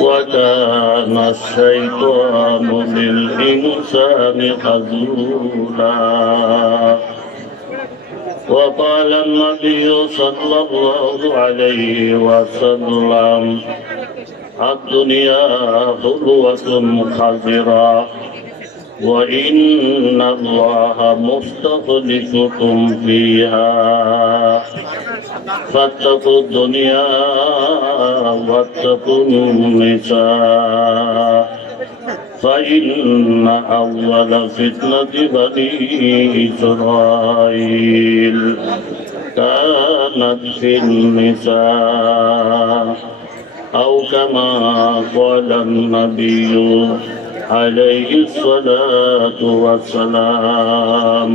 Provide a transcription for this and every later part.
وكان الشيطان للإنسان خذولا وقال النبي صلى الله عليه وسلم الدنيا خلوة خضرا وإن الله مستخلفكم فيها فاتقوا الدنيا واتقوا النساء فإن أول فتنة بني إسرائيل كانت في النساء أو كما قال النبي عليه الصلاة والسلام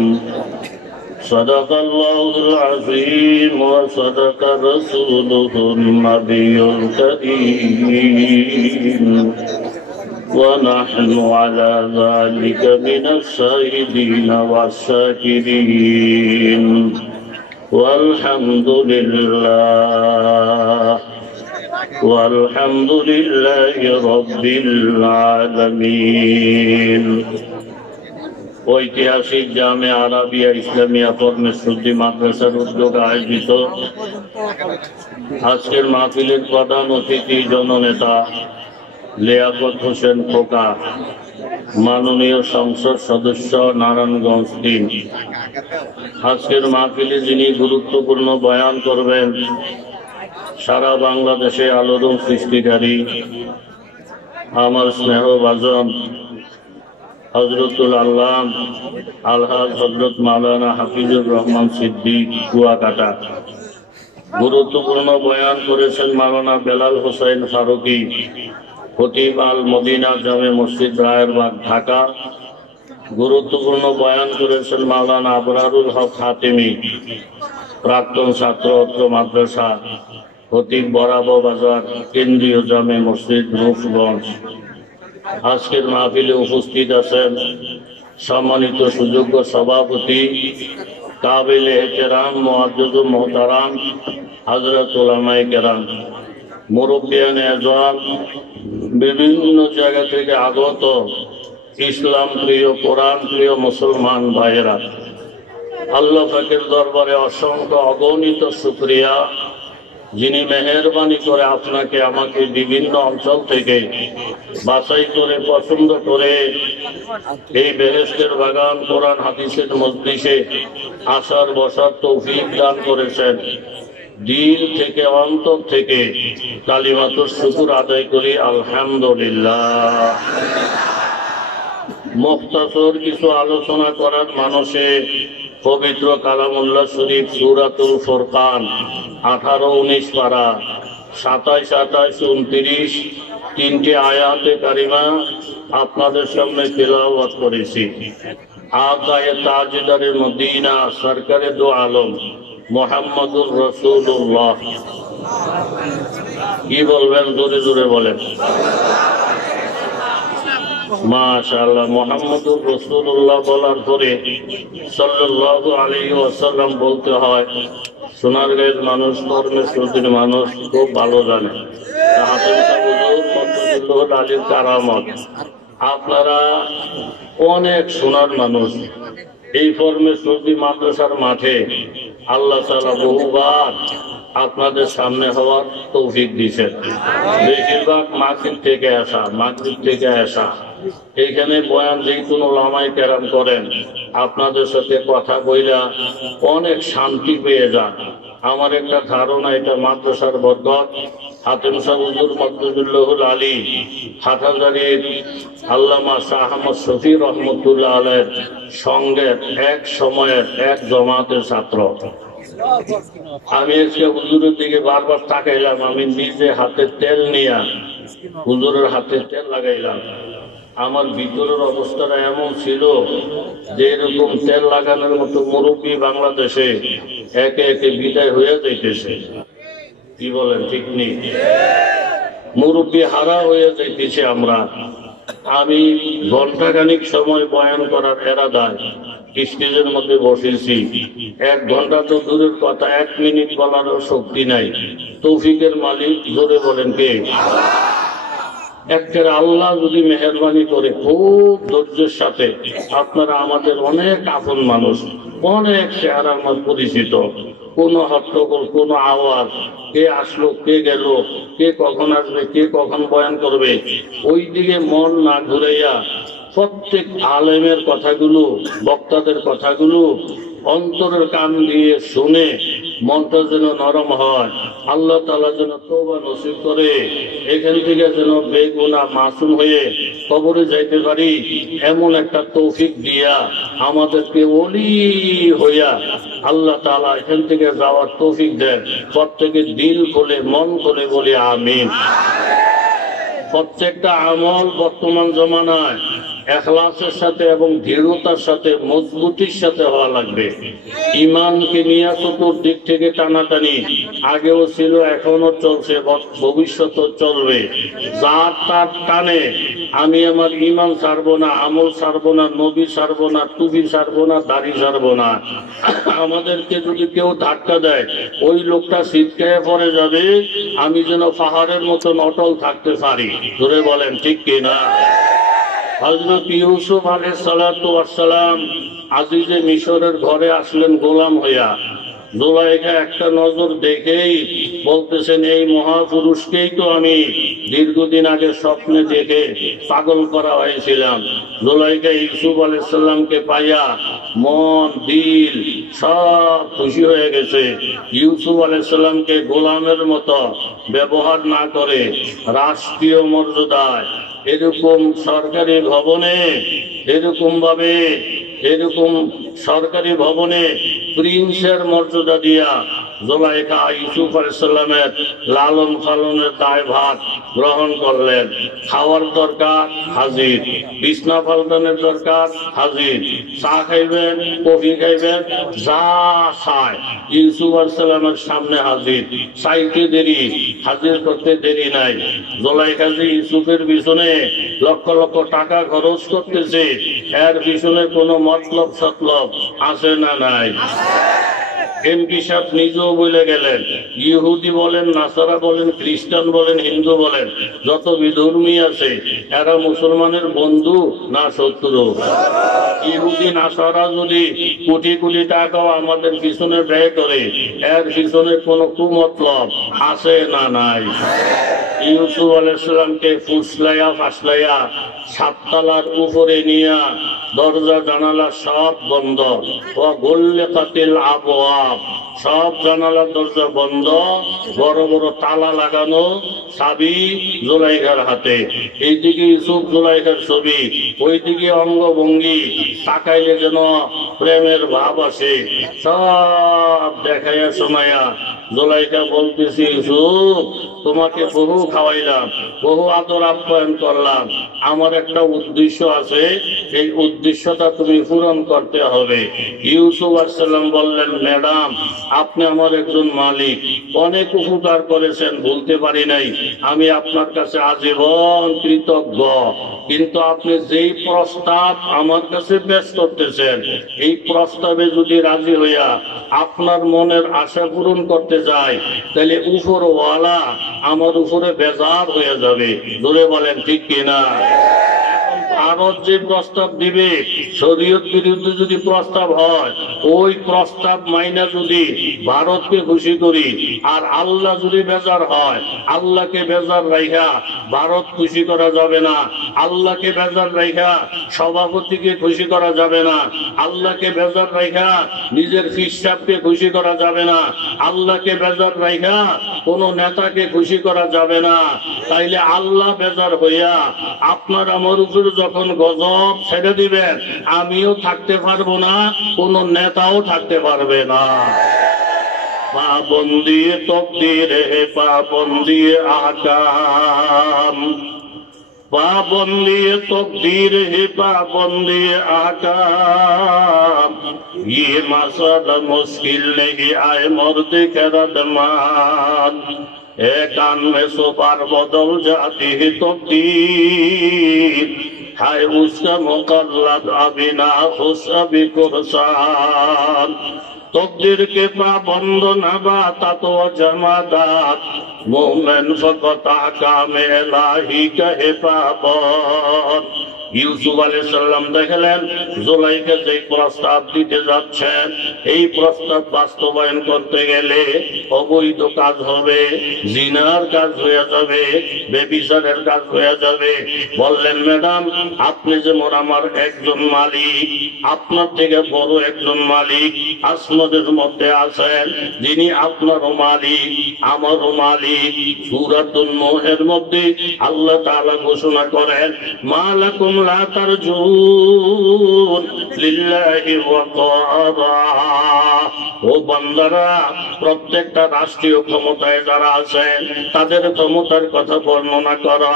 صدق الله العظيم وصدق رسوله النبي الكريم ونحن على ذلك من الشاهدين والشاكرين والحمد لله رب العالمين। ঐতিহাসিক জামে আরাবিয়া ইসলামিয়া কর্মসূচি মাদ্রাসার উদ্যোগে আয়োজিত আজকের মাহফিলের প্রধান অতিথি জননেতা লিয়াকত হোসেন খোকা, মাননীয় সংসদ সদস্য নারায়ণগঞ্জ ৩। আজকের মাহফিলে যিনি গুরুত্বপূর্ণ বয়ান করবেন, সারা বাংলাদেশে আলোড়ন সৃষ্টিকারী আমার স্নেহভাজন হযরতুল আল্লাম আলহাজ হযরত মাওলানা হাফিজুর রহমান সিদ্দিক কুয়াকাটা। গুরুত্বপূর্ণ বয়ান করেছেন মাওলানা বেলাল হোসেন ফারুকী, খতিব আল মদিনা জামে মসজিদ রায়েরবাগ ঢাকা। গুরুত্বপূর্ণ বয়ান করেছেন মাওলানা আবরারুল হক হাতেমি, প্রাক্তন ছাত্র অত্র মাদ্রাসা, খতিব বরাবর বাজার কেন্দ্রীয় জামে মসজিদ রূপগঞ্জ। আজকের মাহফিলে উপস্থিত আছেন সম্মানিত সুযোগ্য সভাপতি কাবিল এহতেরাম মুআজ্জজ মুহতারাম হযরত উলামায়ে কেরাম, মুরব্বিয়ানে আযম, বিভিন্ন জায়গা থেকে আগত ইসলাম প্রিয় কোরআন প্রিয় মুসলমান ভাইয়েরা, আল্লাহ পাকের দরবারে অসংখ্য অগণিত শুকরিয়া, যিনি মেহেরবানি করে আপনাকে আমাকে বিভিন্ন অঞ্চল থেকে বাছাই করে পছন্দ করে এই বেহেশতের বাগান কোরআন হাদিসের মজলিসে আসার বসার তৌফিক দান করেছেন। দিল থেকে অন্তর থেকে কালিমাতুর শুকর আদায় করি আলহামদুলিল্লাহ। মুখতাসর কিছু আলোচনা করার মানুষে পবিত্র কালামুল্লাহ শরীফ সূরাতুল ফুরকান 18-19 পারা 27-28-29 তিনটি আয়াতে কারিমা আপনাদের সামনে তেলাওয়াত করেছি। আকায়ে তাজদারে মদিনা সরকারে দো আলম মুহাম্মদুর রাসূলুল্লাহ, কি বলবেন? জোরে জোরে বলেন মাশাআল্লাহ। মুহাম্মদুর রাসূলুল্লাহ বলার পরে সাল্লাল্লাহু আলাইহি ওয়াসাল্লাম বলতে হয়। সোনারগাঁয়ের মানুষ, কর্মেশ্বরীর মানুষ খুব ভালো জানে কারামত। আপনারা অনেক সোনার মানুষ। এই কর্মেশ্বরী মাদ্রাসার মাঠে আল্লাহ তাআলা বহুবার আপনাদের সামনে হওয়ার তৌফিক দিয়েছেন। বেশিরভাগ মাগরিব থেকে আসা এইখানে বয়ান যেহেতু ওলামায়ে কেরাম করেন, আপনাদের সাথে কথা কইলা অনেক শান্তি পেয়ে যান। আমার একটা ধারণা, এটা মাদ্রাসার বরকত। হাতেম সাহেব হুজুর মকদুদুল্লাহুল আলী হাটহাজারীর আল্লামা শাহ আহমদ শফি রহমতুল্লাহ আলাইহির সঙ্গে এক সময়ের এক জমাতের ছাত্র। আমি আজকে হুজুরের দিকে বারবার তাকাইলাম। আমি নিজে হাতে তেল নিয়ে হুজুরের হাতে তেল লাগাইলাম। আমার ভিতরের অবস্থাটা এমন ছিল যে এরকম তেল লাগানোর মতো মুরব্বী বাংলাদেশে একে একে বিদায় হয়ে যাইতেছে। কি বলেন? ঠিক নেই? মুরব্বী হারা হয়ে যাইতেছে আমরা। আমি ঘন্টাখানিক সময় বয়ান করার এরাদায় স্টেজের মধ্যে বসেছি, 1 ঘন্টা তো দূরের কথা, 1 মিনিট বলারও শক্তি নাই। তৌফিকের মালিক জোরে বলেন কে? একটা আল্লাহ যদি মেহেরবানি করে খুব ধৈর্যের সাথে, আপনারা আমাদের অনেক আপন মানুষ, অনেক চেহারা আমার পরিচিত, কোনো হট্টগোল, কোনো আওয়াজ, কে আসলো, কে গেল, কে কখন আসবে, কে কখন বয়ান করবে, ওই দিকে মন না ঘুরাইয়া প্রত্যেক আলেমের কথাগুলো, বক্তাদের কথাগুলো অন্তরের কান দিয়ে শুনে মনটা যেন নরম হয়, আল্লাহ তাআলা যেন তওবা নসিব করে, এখান থেকে যেন বেগুনাহ মাসুম হয়ে কবরে যাইতে পারি, এমন একটা তৌফিক দিয়া আমাদেরকে ওলি হইয়া আল্লাহ তাআলা এখান থেকে যাওয়ার তৌফিক দেন। প্রত্যেকের দিল খুলে মন খুলে বলি আমিন। প্রত্যেকটা আমল বর্তমান জমানায় ইখলাসের সাথে এবং দৃঢ়তার সাথে, মজবুতির সাথে হওয়া লাগবে। ঈমানকে নিয়ে চতুর্দিক থেকে টানাটানি আগেও ছিল, এখনো চলছে, ভবিষ্যতেও চলবে। যার তার টানে আমি আমার ঈমান ছাড়বো না, আমল ছাড়বো না, নবী ছাড়বো না, টুপি ছাড়বো না, দাড়ি ছাড়বো না। আমাদেরকে যদি কেউ ধাক্কা দেয়, ওই লোকটা ছিটকায়ে পড়ে যাবে, আমি যেন পাহাড়ের মতন অটল থাকতে পারি। ধরে বলেন ঠিক কিনা? হযরত ইউসুফ আলাইহিস সালাতু ওয়াস সালাম আজিজে মিশরের ঘরে আসলেন গোলাম হইয়া। জুলাইখা একটা নজর দেখেই বলতেছেন, এই মহাপুরুষকেই তো আমি দীর্ঘদিন আগে স্বপ্নে দেখে পাগল করা হয়েছিলাম। জুলাইখা ইউসুফ আলাইহিস সালামকে পাইয়া মন দিল সব খুশি হয়ে গেছে। ইউসুফ আলাইহিস সালামকে গোলামের মতো ব্যবহার না করে রাষ্ট্রীয় মর্যাদায় এরকম সরকারি ভবনে, এরকম সরকারি ভবনে প্রিন্সের মর্যাদা দিয়া জুলাইখা ইউসুফ আলাইহিস সালামের লালন পালনের দায়ভার গ্রহণ করলেন। খাওয়ার দরকার হাজির, বিছনা পাল্টানোর দরকার হাজির, চা খাইবেন, কফি খাইবেন, যা খায় ইউসুফ আলাইহিস সালামের সামনে হাজির। চাইতে দেরি, হাজির করতে দেরি নাই। জুলাইখা যে ইউসুফের পিছনে লক্ষ লক্ষ টাকা খরচ করতেছে, এর পিছনে কোনো মতলব সতলব আছে না নাই? এমপি সাহেব নিজেও বলে গেলেন, ইহুদি বলেন, নাসারা বলেন, খ্রিস্টান বলেন, হিন্দু বলেন, যত বিধর্মী আছে এরা মুসলমানের বন্ধু না শত্রু? ইহুদি নাসারা যদি কোটি কোটি টাকাও আমাদের পিছনে ব্যয় করে, এর পিছনে কোনো কুমতলব আছে না নাই? ইউসুফ আলাইহিস সালামকে ফুসলাইয়া ফাসলাইয়া 7 তলার উপরে নিয়া দরজা জানালা সব বন্ধ, ও গুল্লিকাতিল আবওয়াব, সব জানালা দরজা বন্ধ, বড় বড় তালা লাগানো, চাবি জুলাইখার হাতে। এইদিকে ইউসুফ জুলাইখার ছবি, ওইদিকে অঙ্গভঙ্গি, তাকাইলে যেন প্রেমের ভাব আসে, সব দেখাইয়া শোনাইয়া জুলাইখা বলতেছি, ইউসুফ তোমাকে বহু খাওয়াইলাম, বহু আদর আপ্যায়ন করলাম, আমার একটা উদ্দেশ্য আছে, এই উদ্দেশ্যটা তুমি পূরণ করতে হবে। ইউসুফ আলাইহিস সালাম বললেন, ম্যাডাম আপনি আমার একজন মালিক, অনেক উপকার করেছেন, ভুলতে পারি নাই, আমি আপনার কাছে আজীবন কৃতজ্ঞ, কিন্তু আপনি যেই প্রস্তাব আমার কাছে পেশ করতেছেন, এই প্রস্তাবে যদি রাজি হইয়া আপনার মনের আশা পূরণ করতে যায়, তাহলে উপরওয়ালা আমার উপরে বেজার হয়ে যাবে। জোরে বলেন ঠিক কিনা? ভারত যে প্রস্তাব দিবে, শরীয়ত বিরুদ্ধে যদি প্রস্তাব হয়, ওই প্রস্তাব মাইনা যদি ভারতকে খুশি করি, আর আল্লাহ যদি বেজার হয়, আল্লাহকে বেজার রাইখা ভারত খুশি করা যাবে না, আল্লাহকে বেজার রাইখা সভাপতিকে খুশি করা যাবে না, আল্লাহকে বেজার রাইখা নিজের ফিসাবকে খুশি করা যাবে না, আল্লাহকে বেজার রাইখা কোন নেতাকে খুশি করা যাবে না। তাইলে আল্লাহ বেজার হইয়া আপনার আমার উপরে যখন গজব ছেড়ে দিবেন, আমিও থাকতে পারবো না, কোন নেতাও থাকতে পারবে না। পাবন্দি তকদির হে পাবন্দি আহকাম, पाबंदी तकदीर है पाबंदी आकाम, ये मसला मुश्किल नहीं आए मर्द करदमान, एक कान में सुपार बदल जाती है तकदीर, हाय उसका मुकल्लद अबिना खुश अभी कुरसान तकदीर के पाबंद नबा ततो जमादात मोमेन फकत आकाम इलाही कहे पाबन ইউসুফ আলাইহিস সালাম দেখলেন জুলাইখা যে প্রস্তাব দিতে যাচ্ছেন এই প্রস্তাব বাস্তবায়ন করতে গেলে অবৈধ কাজ হবে, জিনার কাজ হয়ে যাবে, ব্যভিচারের কাজ হয়ে যাবে। বললেন ম্যাডাম আপনি যেমন আমার একজন মালিক, আপনার থেকে বড় একজন মালিক আসমানের মধ্যে আছেন, যিনি আপনারও মালিক আমারও মালিক। সূরাতুন নূহের মধ্যে আল্লাহ তাআলা ঘোষণা করেন মালাকুম লা তারজুন লিল্লাহি ওয়াকারা। ও বান্দারা, প্রত্যেকটা রাষ্ট্রীয় ক্ষমতায় যারা আছেন তাদের ক্ষমতার কথা বর্ণনা করা,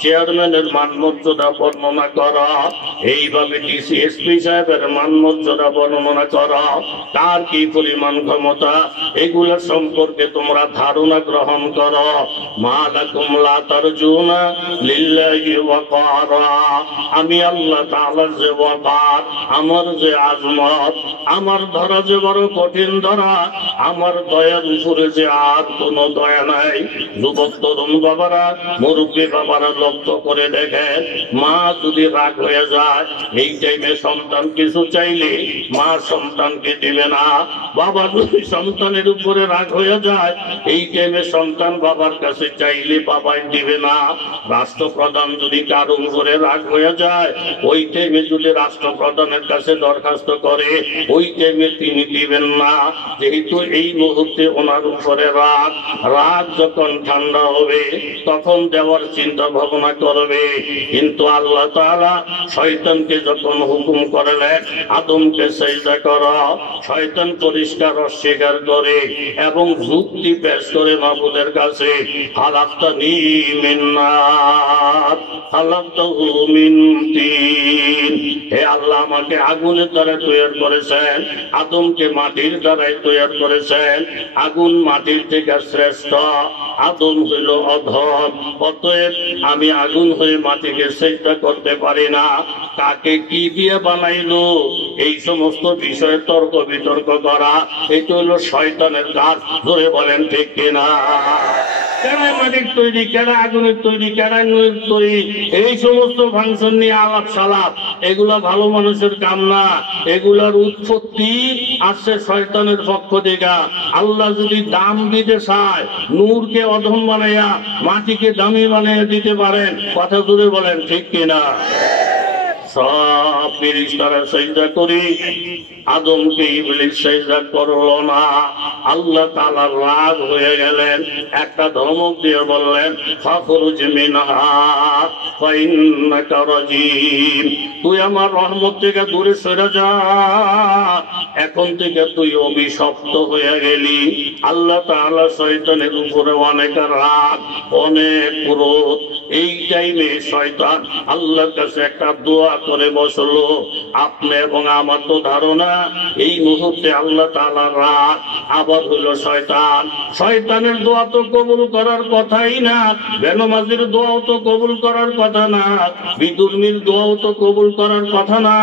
চেয়ারম্যানের মানমর্যাদা বর্ণনা করা, এইভাবে ডিসি এসপি সাহেবের মানমর্যাদা বর্ণনা করা, তার কি পরিমাণ ক্ষমতা এগুলো সম্পর্কে তোমরা ধারণা গ্রহণ করো। মালাকুম লা তারজুনা লিল্লাহি ওয়াকারা। আমি আল্লাহ তাআলার যে ওয়াকার, আমার যে আজমত, আমার ধরা যে বড় কঠিন ধরা, আমার দয়ার উপরে যে আর কোন দয়া নাই। যুবক তরুণ বাবারা, মুরব্বী বাবারা লক্ষ্য করে দেখেন, মা যদি রাগ হয়ে যায় এই টাইমে সন্তান কিছু চাইলে মা সন্তানকে দিবে না। বাবা যদি সন্তানের উপরে রাগ হয়ে যায় এই টাইমে সন্তান বাবার কাছে চাইলে বাবাই দিবে না। রাষ্ট্রপ্রধান যদি কারো উপরে রাগ হয়ে যায় ওই টাইমে যদি রাষ্ট্রপ্রধানের কাছে দরখাস্ত করে ওই টাইমে তিনি দিবেন না, যেহেতু এই মুহূর্তে ওনার উপরে রাগ। রাগ যখন ঠান্ডা হবে তখন দেওয়ার চিন্তা ভাবনা করবে। কিন্তু আল্লাহ তাআলা শয়তানকে যখন হুকুম করলেন আদমকে সিজদা করো, শয়তান পরিষ্কার অস্বীকার করে এবং যুক্তি পেশ করে মাবুদের কাছে, খালাকতানি মিন নার খালাকতাহু মিন তিন। হে আল্লাহ, আমাকে আগুনের দ্বারা তৈরি করেছেন, আদমকে মাটির দ্বারাই তৈরি করেছেন। আগুন মাটির থেকে শ্রেষ্ঠ, আদম হইল অধম। অতএব আমি আগুন হয়ে মাটিকে সিজদা করতে পারি না। কাকে কি দিয়ে বানাইলো এই সমস্ত বিষয়ে তর্ক বিতর্ক করা, এটা হলো শয়তানের কাজ। ধরে বলেন ঠিক কিনা? কেডায় মাটির তৈরি, কেডা আগুনের তৈরি, কেডায় নূরের তৈরি, এই সমস্ত ফাংশন নিয়ে আলাপ সালাপ, এগুলা ভালো মানুষের কাম না। এগুলার উৎপত্তি আসছে শয়তানের পক্ষ থেকে। আল্লাহ যদি দাম দিতে চায় নূরকে অধম বানাইয়া মাটিকে দামি বানাইয়া দিতে পারেন। কথা জুড়ে বলেন ঠিক কিনা? সব ফেরেশতারা সিজদা করি, আদমকে ইবলিস সিজদা করলো না। আল্লাহ তাআলা রাগ হয়ে গেলেন, একটা ধমক দিয়ে বললেন ফাখরুজ মিনহা ফাইন্নাকা রাজিম। তুই আমার রহমত থেকে দূরে সরে যা, এখন থেকে তুই অভিশপ্ত হয়ে গেলি। আল্লাহ তাআলা শয়তানের উপরে অনেক রাগ, অনেক ক্রোধ। এই টাইমে শয়তান আল্লাহর কাছে একটা দোয়া করে বসলো। আপনি এবং আমার তো ধারণা এই মুহূর্তে আল্লাহ তাআলা রাগ, আবার হলো শয়তান। শয়তানের দোয়া তো কবুল করার কথাই না, বেনমাজির দোয়াও তো কবুল করার কথা না, বিদুর্মীর দোয়াও তো কবুল করার কথা না।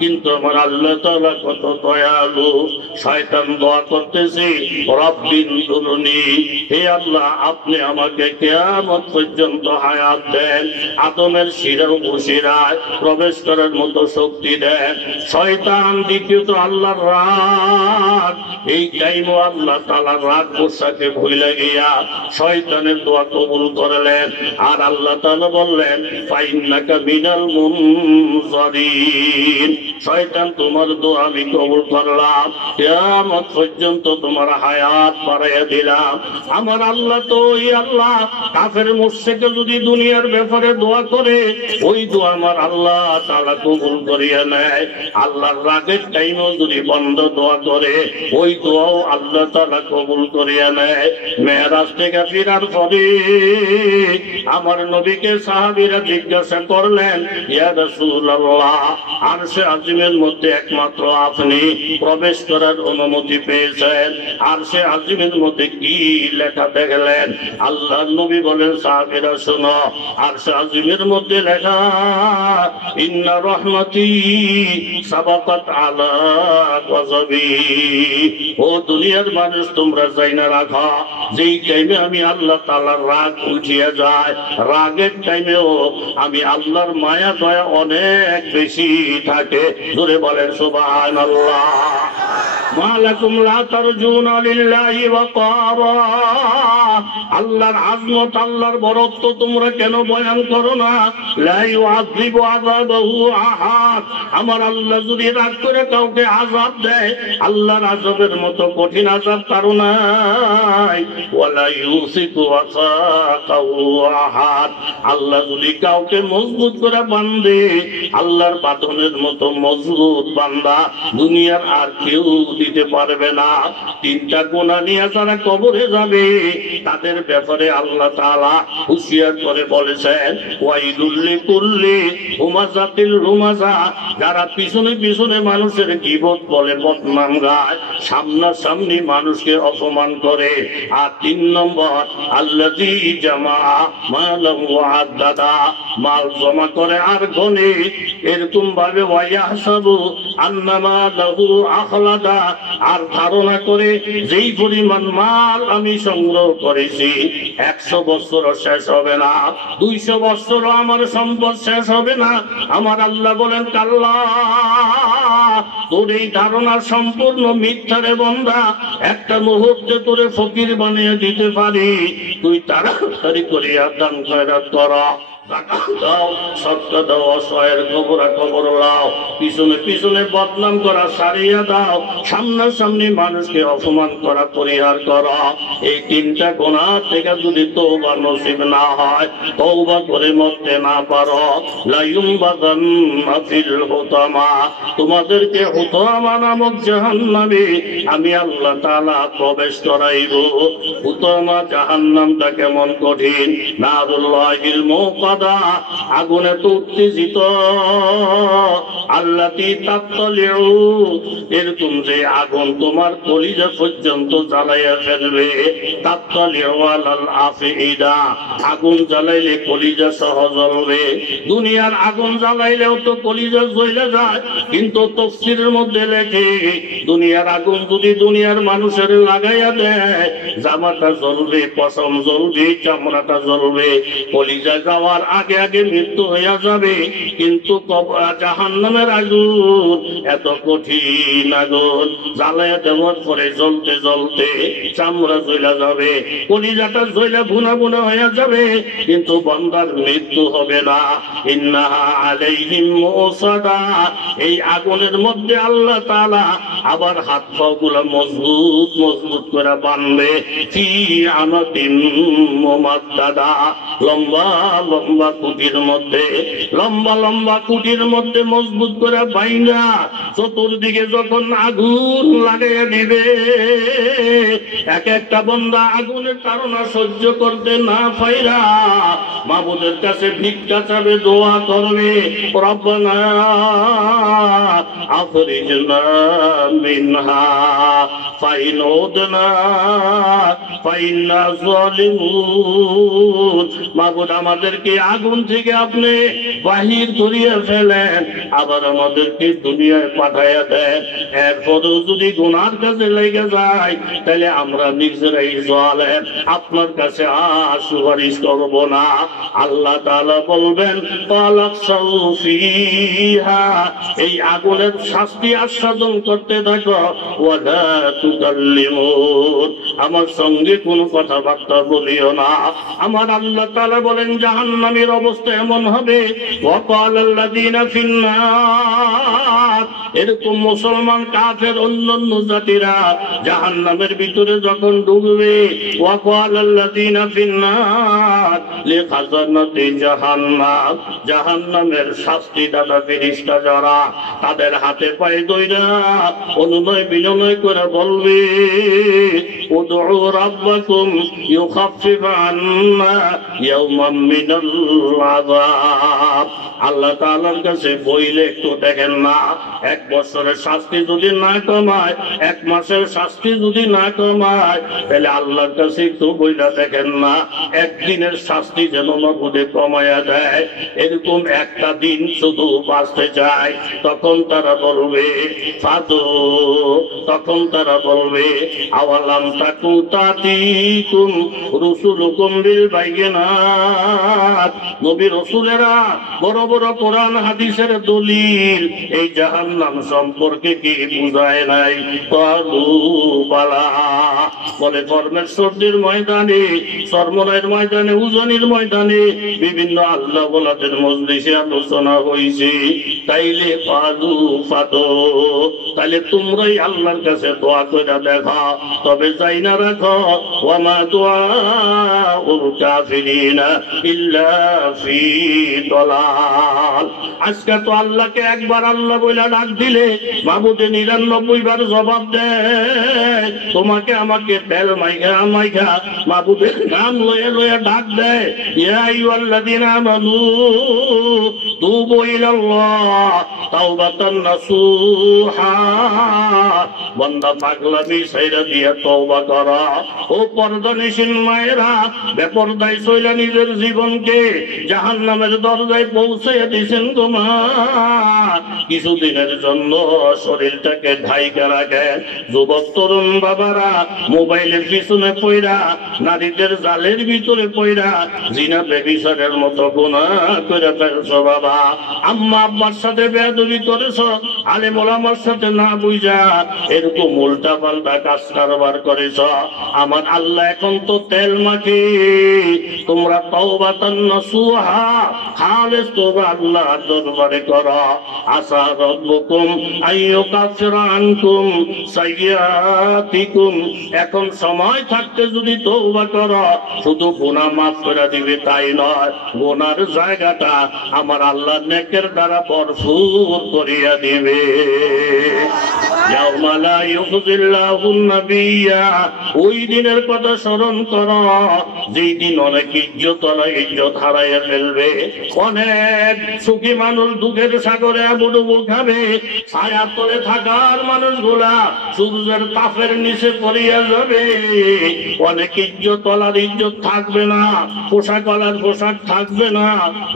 কিন্তু আমার আল্লাহ তাআলা কত দয়ালু। শয়তান দোয়া করতেছে রব্বিন দুরনি, হে আল্লাহ আপনি আমাকে কিয়ামত পর্যন্ত হায়াত দেন, আদমের শিরা উপশিরায় প্রবেশ করার মতো শক্তি দেন। শয়তান দ্বিতীয়ত আল্লাহর রাগ, এই টাইমও আল্লাহ তাআলার রাগ গোসাকে ভুলে গিয়া শয়তানের দোয়া কবুল করলেন। আর আল্লাহ তাআলা বললেন ফাইন্নাকা মিনাল মুনজারিন। শয়তান তোমার দোয়া আমি কবুল করলাম, কিয়ামত পর্যন্ত তোমার হায়াত বাড়াইয়া দিলাম। আমার আল্লাহ তো ওই আল্লাহ, কাফের মুশরিক যদি দুনিয়ার ব্যাপারে দোয়া করে ওই দোয়া আমার আল্লাহ তাআলা কবুল করিয়া নেয়। আল্লাহর রাগের টাইমও যদি বন্ধ দোয়া করে ওই দোয়াও আল্লাহ তাআলা কবুল করিয়া নেয়। মেরাজ থেকে ফিরার পরে আমার নবীকে সাহাবীরা জিজ্ঞাসা করলেন ইয়া রাসূলুল্লাহ, আরশে আজিমের মধ্যে একমাত্র আপনি প্রবেশ করার অনুমতি পেয়েছেন। আরশে আজিমের মধ্যে কি লেখা দেখলেন? আল্লাহর নবী বলেন, সাহাবীরা শোনো, আরশে আজিমের মধ্যে লেখা, ইন্না রহমতি সাবাকাত আলা গযবি। ও দুনিয়ার মানুষ, তোমরা জাইনা রাখো, যেই টাইমে আমি আল্লাহ তাআলার রাগ উঠিয়ে যায়, রাগের টাইমেও আমি আল্লাহর মায়া দয়া অনেক বেশি থাকে। জোরে বলেন সুবহানাল্লাহ। মা লাকুম লা তারজুনা লিল্লাহি ওয়াকারা। আল্লাহর আজমত, আল্লাহর বরত্ব তোমরা কেন বয়ান করো না? লা ইউআযিবু আযাবাহু আহাদ। আমার আল্লাহ যদি রাগ করে কাউকে আযাব দেয়, আল্লাহর আযাবের মতো কঠিন আযাব কারো নাই। ওয়ালা ইউসিকু ওয়াসাকাহু আহাদ। আল্লাহ যদি কাউকে মজবুত করে বাঁধে, আল্লাহর বাঁধনের মতো মজবুত বান্দা দুনিয়ার আর কেউ দিতে পারবে না। তিনটা গুনাহ নিয়ে যারা কবরে যাবে, তাদের ব্যাপারে আল্লাহ তাআলা হুঁশিয়ার করে বলেছেন, ওয়াইলুল লিকুল্লি হুমাযাতিল রুমাযা। যারা পিছনে পিছনে মানুষের গীবত বলে, বদনাম গায়, সামনাসামনি মানুষকে অপমান করে। আর 3 নম্বর, আল্লাযী জামা মালাহু ওয়া আদ্দাদা। মাল জমা করে আর গনে, এরকম ভাবে ওয়ায়াহসাবু আন্নামা লাহু আখলাদা। আর ধারণা করে যেই পরিমাণ মাল আমি সংগ্রহ করেছি 100 বছরও শেষ হবে না, 200 বছরও আমার সম্পদ শেষ হবে না। আমার আল্লাহ বলেন, কাল্লা, তোর এই ধারণা সম্পূর্ণ মিথ্যারে বান্দা। একটা মুহূর্তে তোরে ফকির বানিয়ে দিতে পারি। তুই তাড়াতাড়ি করে দান খয়রাত কর, জাকাত দাও, সদকা দাও, অসহায়ের খবর লাও, পিছনে পিছনে বদনাম করা সারিয়া দাও, সামনাসামনি মানুষকে অপমান করা পরিহার করো। এই 3টা গুনাহ থেকে যদি তওবা নসিব না হয়, তওবা করে মরতে না পারো, লা ইউমবাযান্না ফিল হুতামা। তোমাদেরকে হুতামা নামক জাহান্নামে আমি আল্লাহ তাআলা প্রবেশ করাইব। হুতামা জাহান্নামটা কেমন কঠিন! নারুল্লাহিল মুকাদ্দাস, আগুনে তো উত্তেজিত। আল্লাতী তাত্তালিউ, এরকম যে আগুন তোমার কলিজা পর্যন্ত জ্বালাইয়া ফেলবে। তাত্তালিউ আলাল আফিদা, আগুন জ্বালাইলে কলিজা সহ জ্বলবে। দুনিয়ার আগুন জ্বালাইলেও তো কলিজা জ্বলে যায়, কিন্তু তাফসীরের মধ্যে লেখে, দুনিয়ার আগুন যদি দুনিয়ার মানুষের লাগাইয়া দেয়, জামাটা জ্বলবে, পশম জ্বলবে, চামড়াটা জ্বলবে, কলিজা যাওয়ার আগে আগে মৃত্যু হইয়া যাবে। কিন্তু জাহান্নামের আগুন এত কঠিন আগুন, জ্বালাইয়া দেওয়ার পরে জ্বলতে জ্বলতে চামড়া জ্বলা যাবে, কলিজাটা জ্বলা ভুনা ভুনা হইয়া যাবে, কিন্তু বান্দার মৃত্যু হবে না। ইন্নাহা আলাইহিম মুসাদা, এই আগুনের মধ্যে আল্লাহ তাআলা আবার হাত পা গুলা মজবুত মজবুত করে বাঁধবে। ফি আমাতিন মুমাদ্দাদা, লম্বা লম্বা কুটির মধ্যে, লম্বা লম্বা কুটির মধ্যে মজবুত করে বাইঙ্গা চতুর্দিকে যখন আগুন লাগাইয়া দিবে, এক একটা বান্দা আগুনের তাড়না সহ্য করতে না পাইরা মাবুদের কাছে ভিক্ষা চাবে, দোয়া করবে, রব্বানা আখরিজনা মিনহা ফাইন উদনা ফাইন্না যালিমুন। মাবুদ, আমাদেরকে আগুন থেকে আপনি বাহির করিয়ে ফেলেন, আবার আমাদেরকে দুনিয়ায় পাঠাইয়া দেন। এরপরেও যদি গুনার কাছে লেগে যায়, তাহলে আমরা নিজেরাই জালেম, আপনার কাছে আর সুপারিশ করব না। আল্লাহ তাআলা বলবেন, ফালাকসাউ ফিহা, এই আগুনের শাস্তি আস্বাদন করতে থাকো, ওয়ালা তুকাল্লিমুন, আমার সঙ্গে কোনো কথাবার্তা বলিও না। আমার আল্লাহ তাআলা বলেন, জাহান্নামের অবস্থা এমন হবে, ওয়াকালাল্লাযীনা ফিন্নার, এরকম মুসলমান কাফের অন্যান্য জাতিরা জাহান্নামের ভিতরে যখন ডুববে, ওয়াকালাল্লাযীনা ফিন্নার লিখাজানাতি জাহান্নাম, জাহান্নামের শাস্তিদাতা ফেরেশতা যারা, তাদের হাতে পায়ে ধইরা অনুনয় বিনয় করে বলবে, উদউ রাব্বাকুম ইউখাফফিফ আন্না ইয়াওমান মিনাল আযাব। আল্লাহ তাআলার কাছে বইলে একটু দেখেন না, 1 বছরের শাস্তি যদি না কমায়, 1 মাসের শাস্তি যদি না কমায়, তাহলে আল্লাহর কাছে একটু বইলা দেখেন না, 1 দিনের শাস্তি যেন মাবুদে কমায়া দেয়। এরকম একটা দিন শুধু বাঁচতে চায়, তখন তারা বলবে ফাদু, তখন তারা বলবে আওয়ালাম তাকু তাতিকুম রুসুলুকুম বিল বাইয়িনাত। নবী রাসূলেরা বড় বড় কোরআন হাদিসের দলিল এই জাহান্নাম সম্পর্কে কি বুঝায় নাই? কালু বালা, বলে পরমেশ্বরের ময়দানে, সরমরায়ের ময়দানে, উজনির ময়দানে বিভিন্ন আল্লাহ ওয়ালাদের মজলিসে আলোচনা হইছে। তাইলে কালু ফাদু, তাহলে তোমরাই আল্লাহর কাছে দোয়া করে দেখা। তবে যাই না রাখো, ওয়া মা দুআউল কাফিরিনা ইল্লা ফি দালাল। আজকে তো আল্লাহকে একবার আল্লাহ বলে ডাক দিলে মাবুদে 99 বার জবাব দেয়। তোমাকে আমাকে তেল মাইখা মাইখা মাবুদের নাম লয়ে লয়ে ডাক দেয়, ইয়া আইয়ুহাল্লাযীনা আমানু তুবু ইলাল্লাহ তাওবাতান নাসুহা। বান্দা পাগলামি ছাইরা দিয়া তওবা করা। ও পর্দানিশীন মায়েরা, বেপরদায় চইলা নিজের জীবনকে জাহান্নামের দরজায় পৌঁছে দিয়েছেন গো মা। কিছুদিনের জন্য শরীরটাকে ঢাইকা রাখেন। যুবক তরুণ বাবারা মোবাইলের পিছনে পইরা, নারীদের জালের ভিতরে পইরা জিনা বেবিচারের মতো গুনাহ করে ফেলছো বাবা। আম্মা আব্বার সাথে বেয়াদবি করেছো, আলেম ওলামার সাথে না বুঝা এরকম উল্টা পাল্টা কাজ কারবার করেছ। আমার আল্লাহ এখন তো তেল মাখে, তোমরা তাওবাতান নাসুহা খালেস তোবা আল্লাহর দরবারে করো। আসা রব্বুকুম আইয়ুকাফিরা আনকুম সাইয়্যাতিকুম। এখন সময় থাকতে যদি তওবা করো, শুধু গুনাহ মাফ করে দিবে তাই নয়, গুনার জায়গাটা আমার আল্লাহ নেকের দ্বারা ভরপুর করিয়া দিবে। ইয়াউমা লা ইউখিজিল্লাহুন নাবিয়্যা, ওই দিনের কথা স্মরণ করো যেই দিন অনেক ইজ্জত হারাইয়া ফেলবে। অনেক সুখী মানুষ দুঃখের সাগরে আবুডুবু খাবে। ছায়ার তলে থাকার মানুষগুলা সূর্যের তাপের নিচে পড়িয়া যাবে। অনেক ইজ্জত ওয়ালার ইজ্জত থাকবে না, পোশাক ওয়ালার পোশাক থাকবে না।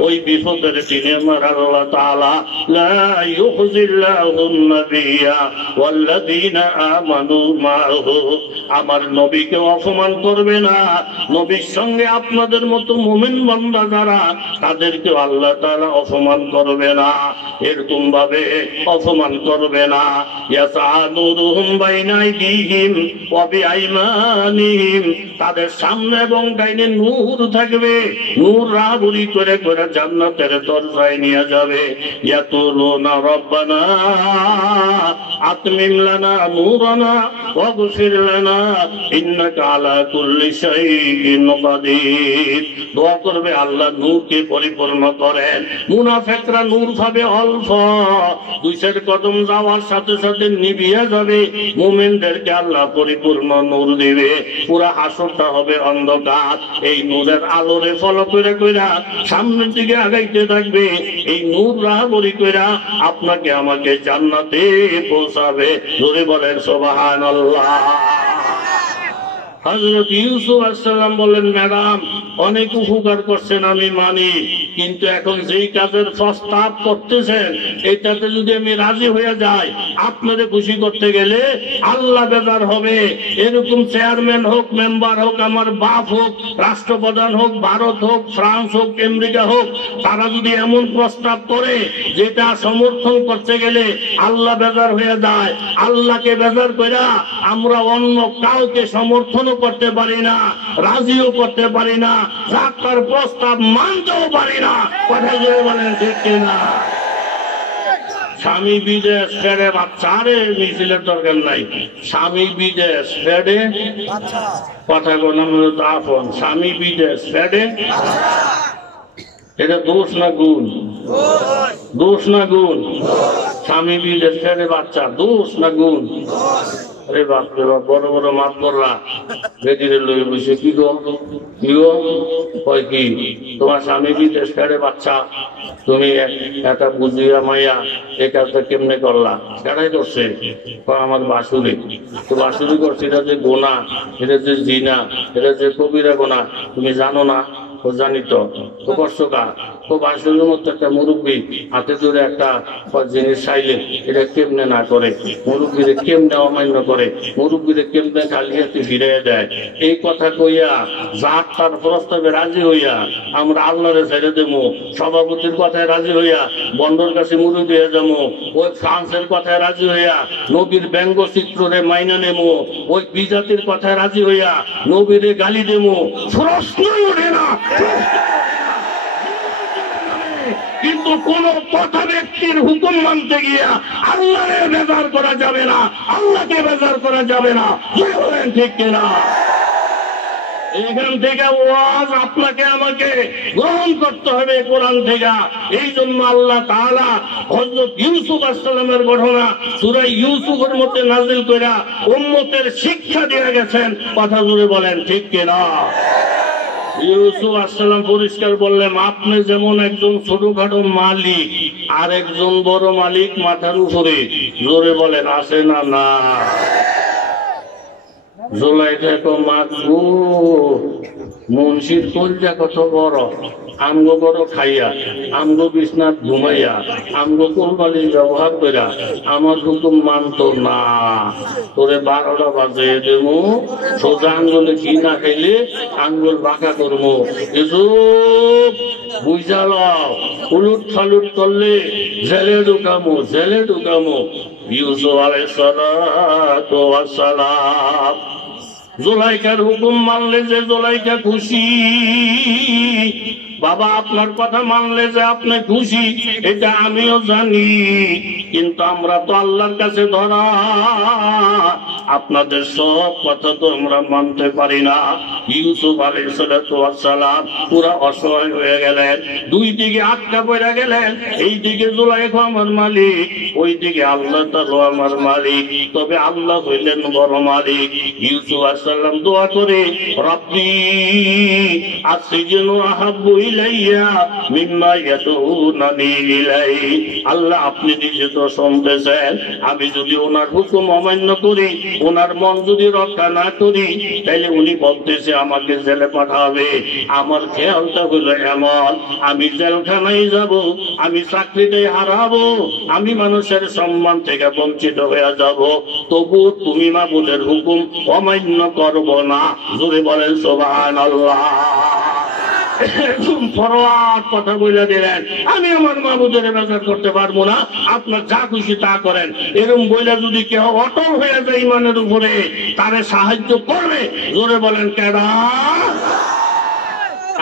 ওই বিপদের দিনে আমার আল্লাহ তাআলা লা ইউখিজিল্লাহুন নাবিয়্যা ওয়াল্লাযীনা আমানু মাআহু, আমার নবীকে অপমান করবে না। নবীর সঙ্গে আপনাদের মতো মুমিন বান্দা যারা, তাদেরকে আল্লাহ তাআলা অপমান করবে না, এরকম ভাবে অপমান করবে না। ইয়াসানুরুহুম বাইনা আইদিহিম ওয়া বিআইমানিহিম, তাদের সামনে এবং ডাইনে নূর থাকবে। নূর রাবুরি করে করে জান্নাতের দরজায় নিয়ে যাবে। ইয়াকুলুনা রব্বানা আতমিম লানা নূরানা ওয়াগফির লানা ইন্নাকা আলা কুল্লি শাইইন কাদির। দোয়া করবে আল্লাহ নূরকে পরিপূর্ণ করেন। মুনাফিকরা নূর পাবে অল্প, 2 কদম যাওয়ার সাথে সাথে নিভিয়ে যাবে। মুমিনদেরকে আল্লাহ পরিপূর্ণ নূর দিবে। পুরা হাসরটা হবে অন্ধকার। এই নূরের আলোরে ফলো করে কইরা সামনের দিকে আগাইতে থাকবে। এই নূর রাহবরি কইরা আপনাকে আমাকে জান্নাতে পৌঁছাবে। জোরে বলেন সুবহানাল্লাহ। হযরত ইউসুফ আলাইহিস সালাম বললেন, ম্যাডাম অনেক উপকার করছেন আমি মানি, কিন্তু এখন যেই কাজের প্রস্তাব করতেছেন এটাতে যদি আমি রাজি হয়ে যাই, আপনাদের খুশি করতে গেলে আল্লাহ বেজার হবে। এরকম চেয়ারম্যান হোক, মেম্বার হোক, আমার বাপ হোক, রাষ্ট্রপ্রধান হোক, ভারত হোক, ফ্রান্স হোক, আমেরিকা হোক, তারা যদি এমন প্রস্তাব করে যেটা সমর্থন করতে গেলে আল্লাহ বেজার হয়ে যায়, আল্লাহকে বেজার কইরা আমরা অন্য কাউকে সমর্থন করতে পারি না, রাজিও করতে পারি না, রাখার প্রস্তাব মানতেও পারি না। কথা জোরে বলেন ঠিক কিনা? স্বামী বিদেশ ফেরে বাচ্চারে মিছিলের দরকার নাই। স্বামী বিদেশ ফেরে কথা আপন, স্বামী বিদেশ ফেরে, এটা দোষ না গুণ? দোষ না গুণ? স্বামী বিদেশ ফেরে বাচ্চা দোষ না গুণ? আরে বাপরে বাপ, বড় বড় মাপ করলা বেটিরে লই বসে, কি গো কয় কি তোমার স্বামী বিদেশ ফেরে বাচ্চা, তুমি একটা বুঝিয়া মাইয়া এই কাজটা কেমনে করলা? সেটাই করছে আমার বাসুরি। তো বাসুরি করছে, এটা যে গোনা, এটা যে জিনা, এটা যে কবিরা গোনা, তুমি জানো না? ও জানি তো। তো করছো কা? তো বাসুরির মধ্যে একটা মুরব্বী হাতে ধরে একটা জিনিস চাইলে এটা কেমনে না করে, মুরব্বীরে কেমনে অমান্য করে, মুরব্বীরে কেমনে খালি হাতে ফিরিয়ে দেয়, এই কথা কইয়া যার তার প্রস্তাবে রাজি হইয়া আমরা আল্লাহরে ছেড়ে দেবো, সভাপতির কথায় রাজি হইয়া বন্দর কাছে মুরব্বী হয়ে যাবো, ওই ফ্রান্সের কথায় রাজি হইয়া নবীর ব্যঙ্গচিত্রে মাইনা নেবো, ওই বিজাতির কথায় রাজি হইয়া নবীরে গালি দেবো, প্রশ্নই ওঠে না। কিন্তু কোন কথা ব্যক্তির হুকুম মানতে গিয়া আল্লাহরে বেজার করা যাবে না, আল্লাহকে বেজার করা যাবে না। বলেন ঠিক কিনা? এখান থেকে ওয়াজ আপনাকে আমাকে গ্রহণ করতে হবে কোরআন থেকে। এই জন্য আল্লাহ তাআলা হযরত ইউসুফ আলাইহিস সালামের ঘটনা সূরা ইউসুফের মধ্যে নাযিল কইরা উম্মতের শিক্ষা দিয়ে গেছেন। কথা জোরে বলেন ঠিক কিনা? ইউসুফ আলাইহিস সালাম পরিষ্কার বললেন, আপনি যেমন একজন ছোটখাটো মালিক, আর একজন বড় মালিক মাথার উপরে। জোরে বলেন আছে না? না। জোলাইখা তো মাগো, মুন্সির কলজা কত বড়, আমগো বড় খাইয়া, আমগো বিছনাথ ঘুমাইয়া, আমগো কোরবানি ব্যবহার কইরা আমার হুকুম মানতো না। তোরে 12টা বাজে দেবো, সোজা আঙ্গুলে ঘি না খাইলে আঙ্গুল বাঁকা করবো। ইউসুফ বুঝাল, উলুট ফালুট করলে জেলে ঢুকামো, জেলে ঢুকামো। ইউসুফ আলাইহিস সালাতু ওয়াস সালাম জুলাইখার হুকুম মানলে যে জুলাইখা খুশি, বাবা আপনার কথা মানলে যে আপনি খুশি, এটা আমিও জানি। কিন্তু আমরা তো আল্লাহর কাছে ধরা, আপনাদের সব কথা তো আমরা মানতে পারি না। ইউসুফ আলাইহিস সালাম পুরা অসহায় হয়ে গেলেন, দুই দিকে আটকা পড়ে গেলেন। এই দিকে জুলাইখা আমার মালিক, ওই দিকে আল্লাহ তাআলা আমার মালিক। তবে আল্লাহ হইলেন বড় মালিক। ইউসুফ আলাইহিস সালাম দোয়া করে, রব্বি আসজিনু আহাব্বু ইলাইয়া মিম্মা ইয়াদউনানি ইলাইহি। আল্লাহ আপনি নিজে তো শুনতেছেন, আমি যদি ওনার হুকুম অমান্য করি, ওনার মন যদি রক্ষা না করি, তাইলে উনি বলতেছে আমাকে জেলে পাঠাবে। আমার খেয়ালটা হলো এমন, আমি জেলখানায় যাব, আমি চাকরিটাই হারাবো, আমি মানুষের সম্মান থেকে বঞ্চিত হয়ে যাব, তবু তুমি মাবুদের হুকুম অমান্য করব না। জোরে বলেন সুবহানাল্লাহ। কথা বলে দিলেন, আমি আমার মাবুদের বেজার করতে পারবো না, আপনার যা খুশি তা করেন। এরকম বইলে যদি কেউ অটল হয়ে যায় ইমানের উপরে, তারে সাহায্য করবে। জোরে বলেন কেডা?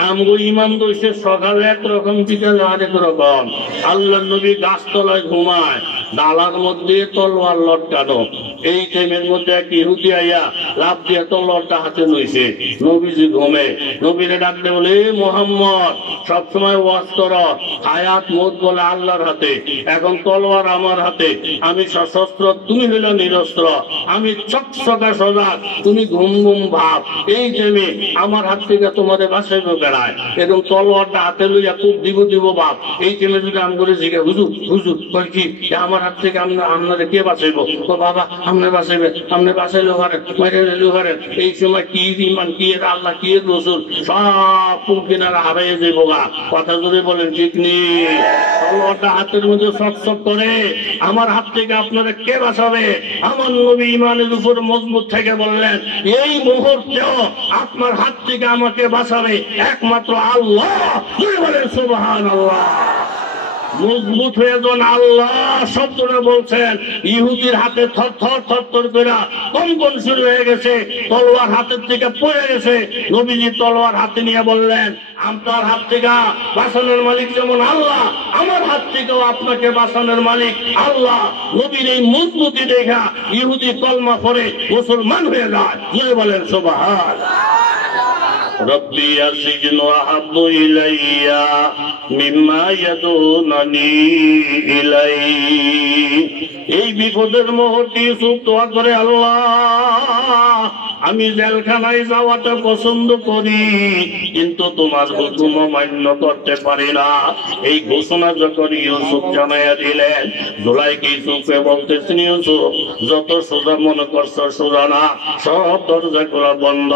আমগো ইমান দোষে সকালে একরকম, বিকালে আরেক রকম। আল্লাহ নবী গাছতলায় ঘুমায়, ডালার মধ্যে তলোয়ার লটকানো। এই টাইমের মধ্যে এক ইহুদি আইয়া লাভ দিয়ে তলোয়ারটা হাতে লইছে। নবীজি ঘুমে, নবীরে ডাকতে বলে, মোহাম্মদ সবসময় ওয়াজ কর, হায়াত মত বলে আল্লাহর হাতে, এখন তলোয়ার আমার হাতে, আমি সশস্ত্র, তুমি হইল নিরস্ত্র, আমি চকচকা সজাগ, তুমি ঘুম ঘুম ভাব। এই টাইমে আমার হাত থেকে তোমাদের বাসায় বেড়ায়, এরকম তলোয়ারটা হাতে লইয়া খুব দিব বাপ। এই টাইমে যদি আমি করে জিজ্ঞাসা, হুজুর হুজুর কয় কি, আমার হাত থেকে আপনাদের কে বাঁচাইবো? তো বাবা আপনি বাঁচাইবে, আপনি বাঁচাইলেও পারেন, মেরে নিলেও পারেন। এই সময় কি ইমান, কি আল্লাহ, কি রসুল, সব কুলকিনারা হারাইয়ে যাইব গা। কথা যদি বলেন ঠিক নেই? তলোয়ারটা হাতের মধ্যে চকচক করে, আমার হাত থেকে আপনারা কে বাঁচাবে? আমার নবী ইমানের উপর মজবুত থেকে বললেন, এই মুহূর্তেও আপনার হাত থেকে আমাকে বাঁচাবে একমাত্র আল্লাহ। বলেন সুবহানাল্লাহ। মজবুত হয়ে যখন আল্লাহ শব্দটা বলছেন, ইহুদির হাতে থর থর থর থর করে কম্পন শুরু হয়ে গেছে, তলোয়ার হাতের থেকে পড়ে গেছে। নবীজি তলোয়ার হাতে নিয়ে বললেন, আপনার হাত থেকে বাঁচানোর মালিক যেমন আল্লাহ, আমার হাত থেকেও আপনাকে বাঁচানোর মালিক আল্লাহ। নবীর এই মজবুতি দেখা ইহুদি কলমা পড়ে মুসলমান হয়ে যায়। জোরে বলেন সুবহানাল্লাহ। রব্বি আসজিনু আহাব্বু ইলাইয়া মিম্মা ইয়াদুনানি ইলাইহি। এই বিপদের মুহূর্তে ইউসুফ দোয়া করে, আল্লাহ আমি জেলখানায় যাওয়াটা পছন্দ করি, কিন্তু তোমার হুকুম মান্য করতে পারি না। এই ঘোষণা যখন ইউসুফ জানাইয়া দিলেন, জুলাইখা ইউসুফকে বলতেছেন, ইউসুফ যত সোজা মনে করছো সোজা না, সব দরজাগুলো বন্ধ,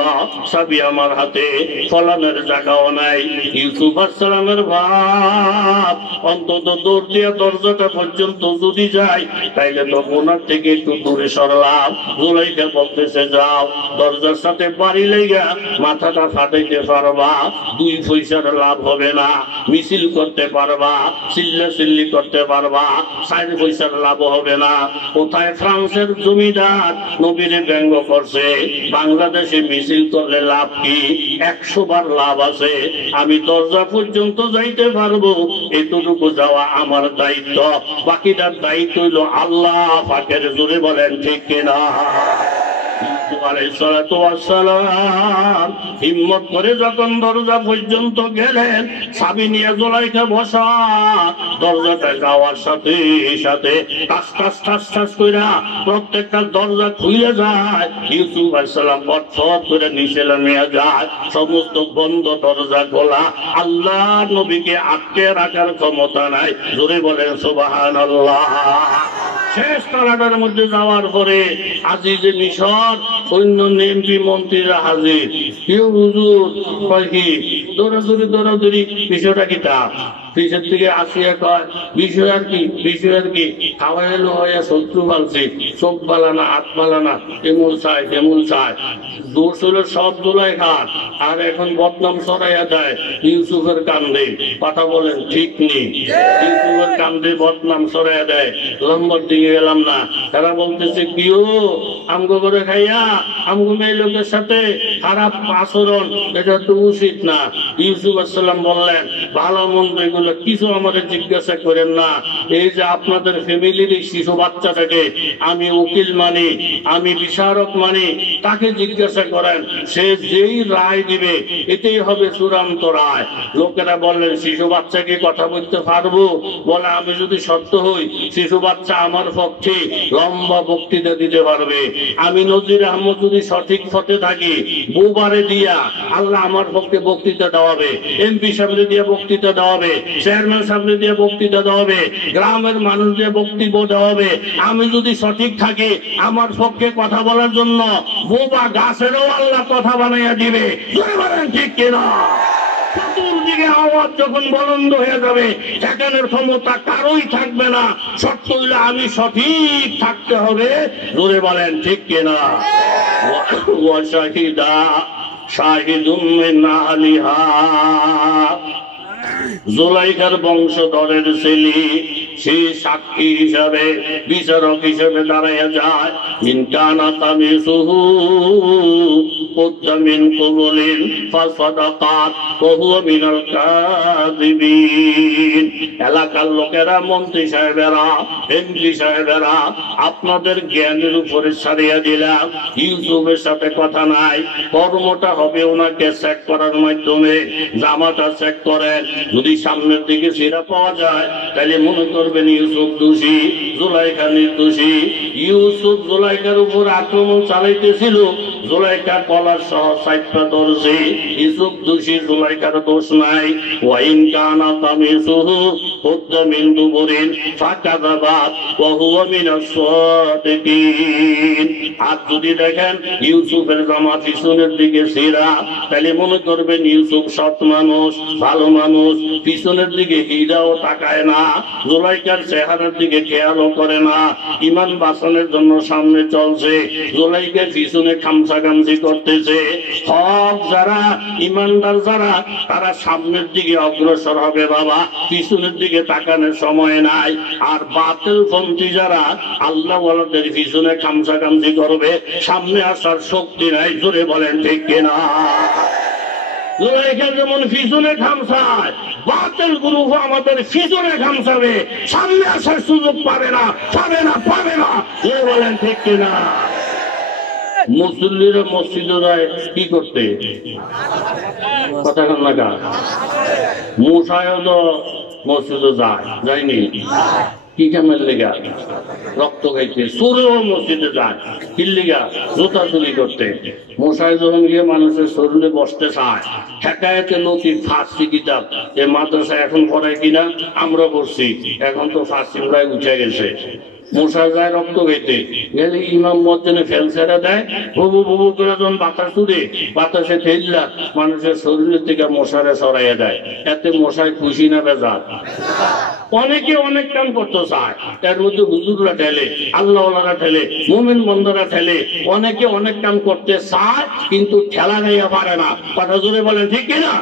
চাবি আমার হাতে, ফলানের জায়গাও নাই। ইউসুফ আসসালামের ভাব অন্তত দৌড় দিয়া দরজাটা পর্যন্ত যদি যায় তাইলে তো ওনার থেকে একটু দূরে সরলাম। জুলাইখা বলতেছে, যাও দরজার সাথে বাড়ি লেগা মাথাটা ফাটাইতে পারবা, 2 পয়সার লাভ হবে না, মিছিল করতে পারবা, চিল্লাচিল্লি করতে পারবা, 4 পয়সার লাভ হবে না। কোথায় ফ্রান্সের জমিদার নবীরে ব্যঙ্গ করছে, বাংলাদেশে মিছিল করলে লাভ কি, 100 বার লাভ আছে। আমি দরজা পর্যন্ত যাইতে পারবো, এতটুকু যাওয়া আমার দায়িত্ব, বাকিটার দায়িত্ব হইল আল্লাহ পাকের। জোরে বলেন ঠিক কিনা? হিম্মত করে যখন দরজা পর্যন্ত গেলেন, চাবি নিয়ে জুলাইখা বসা, দরজাটা যাওয়ার সাথে সাথে টাস টাস টাস টাস কইরা প্রত্যেকটা দরজা খুলে যায়। ইউসুফ আলাইহিস সালাম পথ করে নিচে নামিয়া যায়, সমস্ত বন্ধ দরজা খোলা। আল্লাহ নবীকে আটকে রাখার ক্ষমতা নাই। জোরে বলেন সুবহানাল্লাহ। শেষ তালাটার মধ্যে যাওয়ার পরে আজিজে মিশর, অন্য এমপি মন্ত্রীরা হাজির। কেউ হুজুর কয় কি, দৌড়াদৌড়ি দৌড়াদৌড়ি, বিষয়টা কি তা? পিছের থেকে আসিয়া কয়, বিষয় আর কি, বিষয় আর কি, খাওয়া এলো হইয়া শত্রু পালছে, চোখ বালানা হাত বালানা, এমন চায় তেমন চায়। দোষ হলো সব জুলাইখার, আর এখন বদনাম ছড়াইয়া দেয় ইউসুফের কান্দে। কথা বলেন ঠিক নেই? ইউসুফের কান্দে বদনাম ছড়াইয়া দেয়। লম্বর দিকে গেলাম না, তারা বলতেছে কিও আমগো করে খাইয়া আমগো মেয়ে লোকের সাথে খারাপ আচরণ, এটা তো উচিত না। ইউসুফ আসসালাম বললেন, ভালো মন্দ এগুলো কিছু আমাদের জিজ্ঞাসা করেন না। এই যে আপনাদের ফ্যামিলির এই শিশু বাচ্চাটাকে আমি উকিল মানি, আমি বিচারক মানি, তাকে জিজ্ঞাসা করেন, সে যেই রায় দিবে এটাই হবে চূড়ান্ত রায়। লোকেরা বললেন, শিশু বাচ্চাকে কথা বলতে পারবো? বলে, আমি যদি সত্য হই, শিশু বাচ্চা আমার পক্ষে লম্বা বক্তৃতা দিতে পারবে। আমি নজির আহমদ যদি সঠিক পথে থাকি, বুবারে দিয়া আল্লাহ আমার পক্ষে বক্তৃতা দেওয়াবে, এমপি সামনে দিয়ে বক্তৃতা দেওয়াবে, চেয়ারম্যান সামনে দিয়ে বক্তৃতা দেওয়াবে, গ্রামের মানুষ দিয়ে বক্তব্য দেওয়াবে। আমি যদি সঠিক থাকি, আমার পক্ষে কথা বলার জন্য বোবা গাছেরও আল্লাহ কথা বানাইয়া দিবে। ঠিক কিনা? চতুর্দিকে আওয়াজ যখন বলন্দ হয়ে যাবে, ঠেকানোর ক্ষমতা কারোই থাকবে না। শর্ত হইলে আমি সঠিক থাকতে হবে। জোরে বলেন ঠিক কিনা? ওয়াশাহিদা শাহিদুম মিন আলিহা, জুলাইখার বংশধরের ছেলে, সে সাক্ষী হিসাবে, বিচারক হিসাবে দাঁড়াইয়া যায়। মিন কানা তামিসুহু মিন কুবুলিন ফাসাদাকাত ওয়া হুয়া মিনাল কাযিবিন। এলাকার লোকেরা, মন্ত্রী সাহেবেরা, এমপি সাহেবেরা, আপনাদের জ্ঞানের উপরে ছাড়িয়া দিলাম। ইউসুফের সাথে কথা নাই, কর্মটা হবে ওনাকে চেক করার মাধ্যমে। জামাটা চেক করেন, যদি সামনের দিকে সিরা পাওয়া যায় তাহলে মনে করবেন ইউসুফ দোষী, জুলাইখা নির্দোষী। ইউসুফ জুলাইখার উপর আক্রমণ চালাইতেছিল, জুলাইখা কলার সহ সাইটটা ধরছে। ইউসুফ দোষী, জুলাইখার দোষ নাই। ওয়াইন কানা তামিসুহু কুদ্দা মিন দুবুরিন ফাকাযাবাত ওয়া হুয়া মিনাস সাদিকিন। আর যদি দেখেন ইউসুফের জামা পিছনের দিকে ছিঁড়া, তাহলে মনে করবেন ইউসুফ সৎ মানুষ, ভালো মানুষ। পিছনের দিকে হিরাও তাকায় না, জুলাইখার চেহারার দিকে খেয়ালও করে না। ইমান বাঁচানোর জন্য সামনে চলছে, জুলাইখা পিছনে খামসাখামসি করতেছে। হক যারা, ইমানদার যারা, তারা সামনের দিকে অগ্রসর হবে বাবা, পিছনের দিকে তাকানোর সময় নাই। আর বাতিলপন্থী যারা, আল্লাহ ওয়ালাদের পিছনে খামসাখামসি করবে, সামনে আসার শক্তি নাই। জোরে বলেন ঠিক কিনা? জুলাইখা যেমন পিছনে খামসায়, বাতিল গ্রুপ আমাদের পিছনে খামসাবে, সামনে আসার সুযোগ পাবে না, পাবে না, পাবে না। জোরে বলেন ঠিক কিনা? মুসল্লিরা মসজিদে যায় কি করতে? কথা কন না কা? মুসায়দ মসজিদে যায়, যায়নি? কি কামের লেগা? রক্ত খাইতে। চোরেও মসজিদে যায় কি লেগা? জুতা চুরি করতে। মশাই যখন গিয়ে মানুষের শরীরে বসতে চায়, হেকায়েতে লতিফ ফার্সি কিতাব এ মাদ্রাসা এখন পড়ায় কিনা আমরা পড়ছি, এখন তো ফার্সি প্রায় উঠে গেছে। মশা যায় রক্ত খাইতে গেলে ইমাম মসজিদে ফেল ছেড়ে দেয়, ভুবু ভুবু করে যখন বাতাস উড়ে বাতাসে ফেললা মানুষের শরীরের থেকে মশারে সরাইয়া দেয়। এতে মশাই খুশি না বেজার? অনেকে অনেক কাম করতে চায়, এর মধ্যে হুজুররা ঠেলে, আল্লাহওয়ালারা ঠেলে, মুমিন বন্ধরা ঠেলে। অনেকে অনেক কাম করতে চায় কিন্তু ঠেলা খাইয়া পারে না। কথা জোরে বলেন ঠিক কিনা?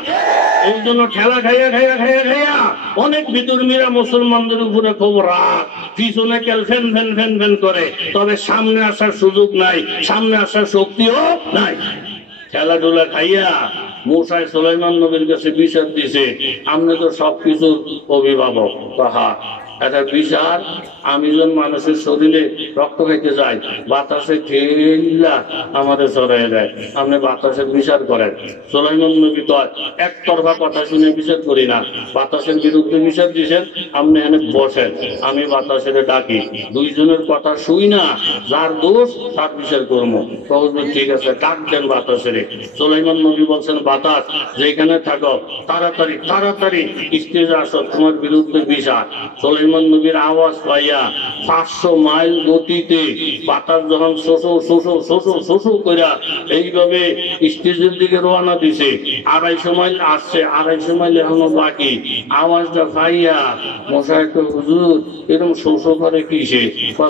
এই জন্য ঠেলা খাইয়া খাইয়া খাইয়া খাইয়া অনেক বিদুর্মীরা মুসলমানদের উপরে খুব রাগ, পিছনে কেল ফেন ফেন ফেন ফেন করে, তবে সামনে আসার সুযোগ নাই, সামনে আসার শক্তিও নাই। খেলাধুলা খাইয়া মুসাই সুলাইমান নবীর কাছে বিচার দিছে, আপনি তো সবকিছুর অভিভাবক। তাহা একটা বিচার, আমি যখন মানুষের শরীরে রক্ত খাইতে যাই বাতাসে ঠেলা আমাদের চড়াই দেয়, আপনি বাতাসের বিচার করেন। সুলাইমান নবী তো একতরফা কথা শুনে বিচার করি না, বাতাসের বিরুদ্ধে বিচার দিয়েছেন, আপনি এখানে বসেন, আমি বাতাসের ডাকি, দুইজনের কথা শুই না, যার দোষ তার বিচার করবো। ঠিক আছে, ডাক দেন বাতাসের। সুলাইমান নবী বলছেন, বাতাস যেখানে থাকো তাড়াতাড়ি তাড়াতাড়ি স্টেজে আসো, তোমার বিরুদ্ধে বিচার। সুলাইমান নবীর আওয়াজ পাইয়া 500 মাইল গতিতে বাতাস যখন শোষো শোষো শোষো শোষো করে এইভাবে স্টেজের দিকে রওনা দিছে, 250 মাইল আসছে, 250 মাইল এখনো বাকি। আওয়াজটা পাইয়া মশাই তো, হুজুর এরকম শোষো করে কিসে?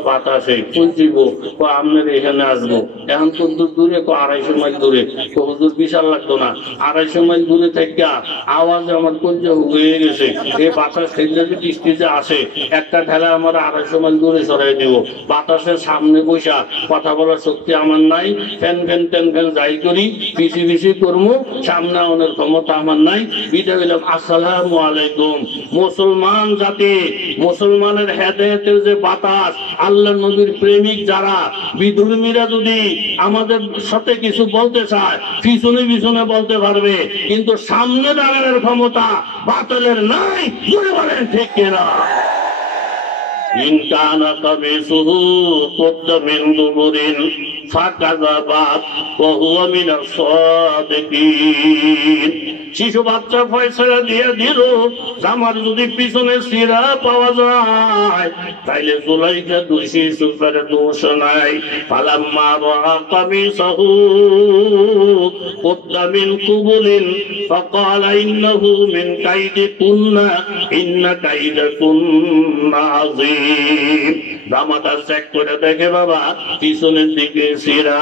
বাতাসে। কই দিব? আপনার এখানে আসবো। এখন কত দূরে? 250 মাইল দূরে। হুজুর বিশাল লাগতো না, 250 মাইল দূরে থেকে আওয়াজ আমার কলজা হয়ে গেছে। এই বাতাস খেললে যদি স্টেজে আসে, একটা ঠেলা আমার 250 মাইল দূরে সরাই দিব। বাতাসের সামনে বসা কথা বলার শক্তি আমার নাই, ফ্যান ফ্যান ফ্যান ফ্যান যাই করি পিছি পিছি করবো, সামনে আনার ক্ষমতা আমার নাই। বিদায় হইলাম, আসসালামু আলাইকুম। মুসলমান জাতি, মুসলমানের হেদায়েতের যে বাতাস, আল্লাহ নবীর প্রেমিক যারা বিধর্মীরা যদি আমাদের সাথে কিছু বলতে চায় পিছনে পিছনে বলতে পারবে, কিন্তু সামনে দাঁড়ানোর ক্ষমতা বাতিলের নাই। বলেন ঠিক কিনা? إن كان قميصه قد من دبر فكذبت وهو من الصادقين। শিশু বাচ্চা ফয়সালা দিয়ে দিল, আমার যদি পিছনে সিরা পাওয়া যায় তাইলে জুলাইখা দোষী, সুপার দোষ নাই। ফালাম্মা রাআ কামিসাহু কুদ্দা মিন কুবুলিন ফাকালা ইন্নাহু মিন কাইদিকুন্না ইন্না কাইদাকুন্না আযীম। জামাটা চেক করে দেখে, বাবা পিছনের দিকে সিরা।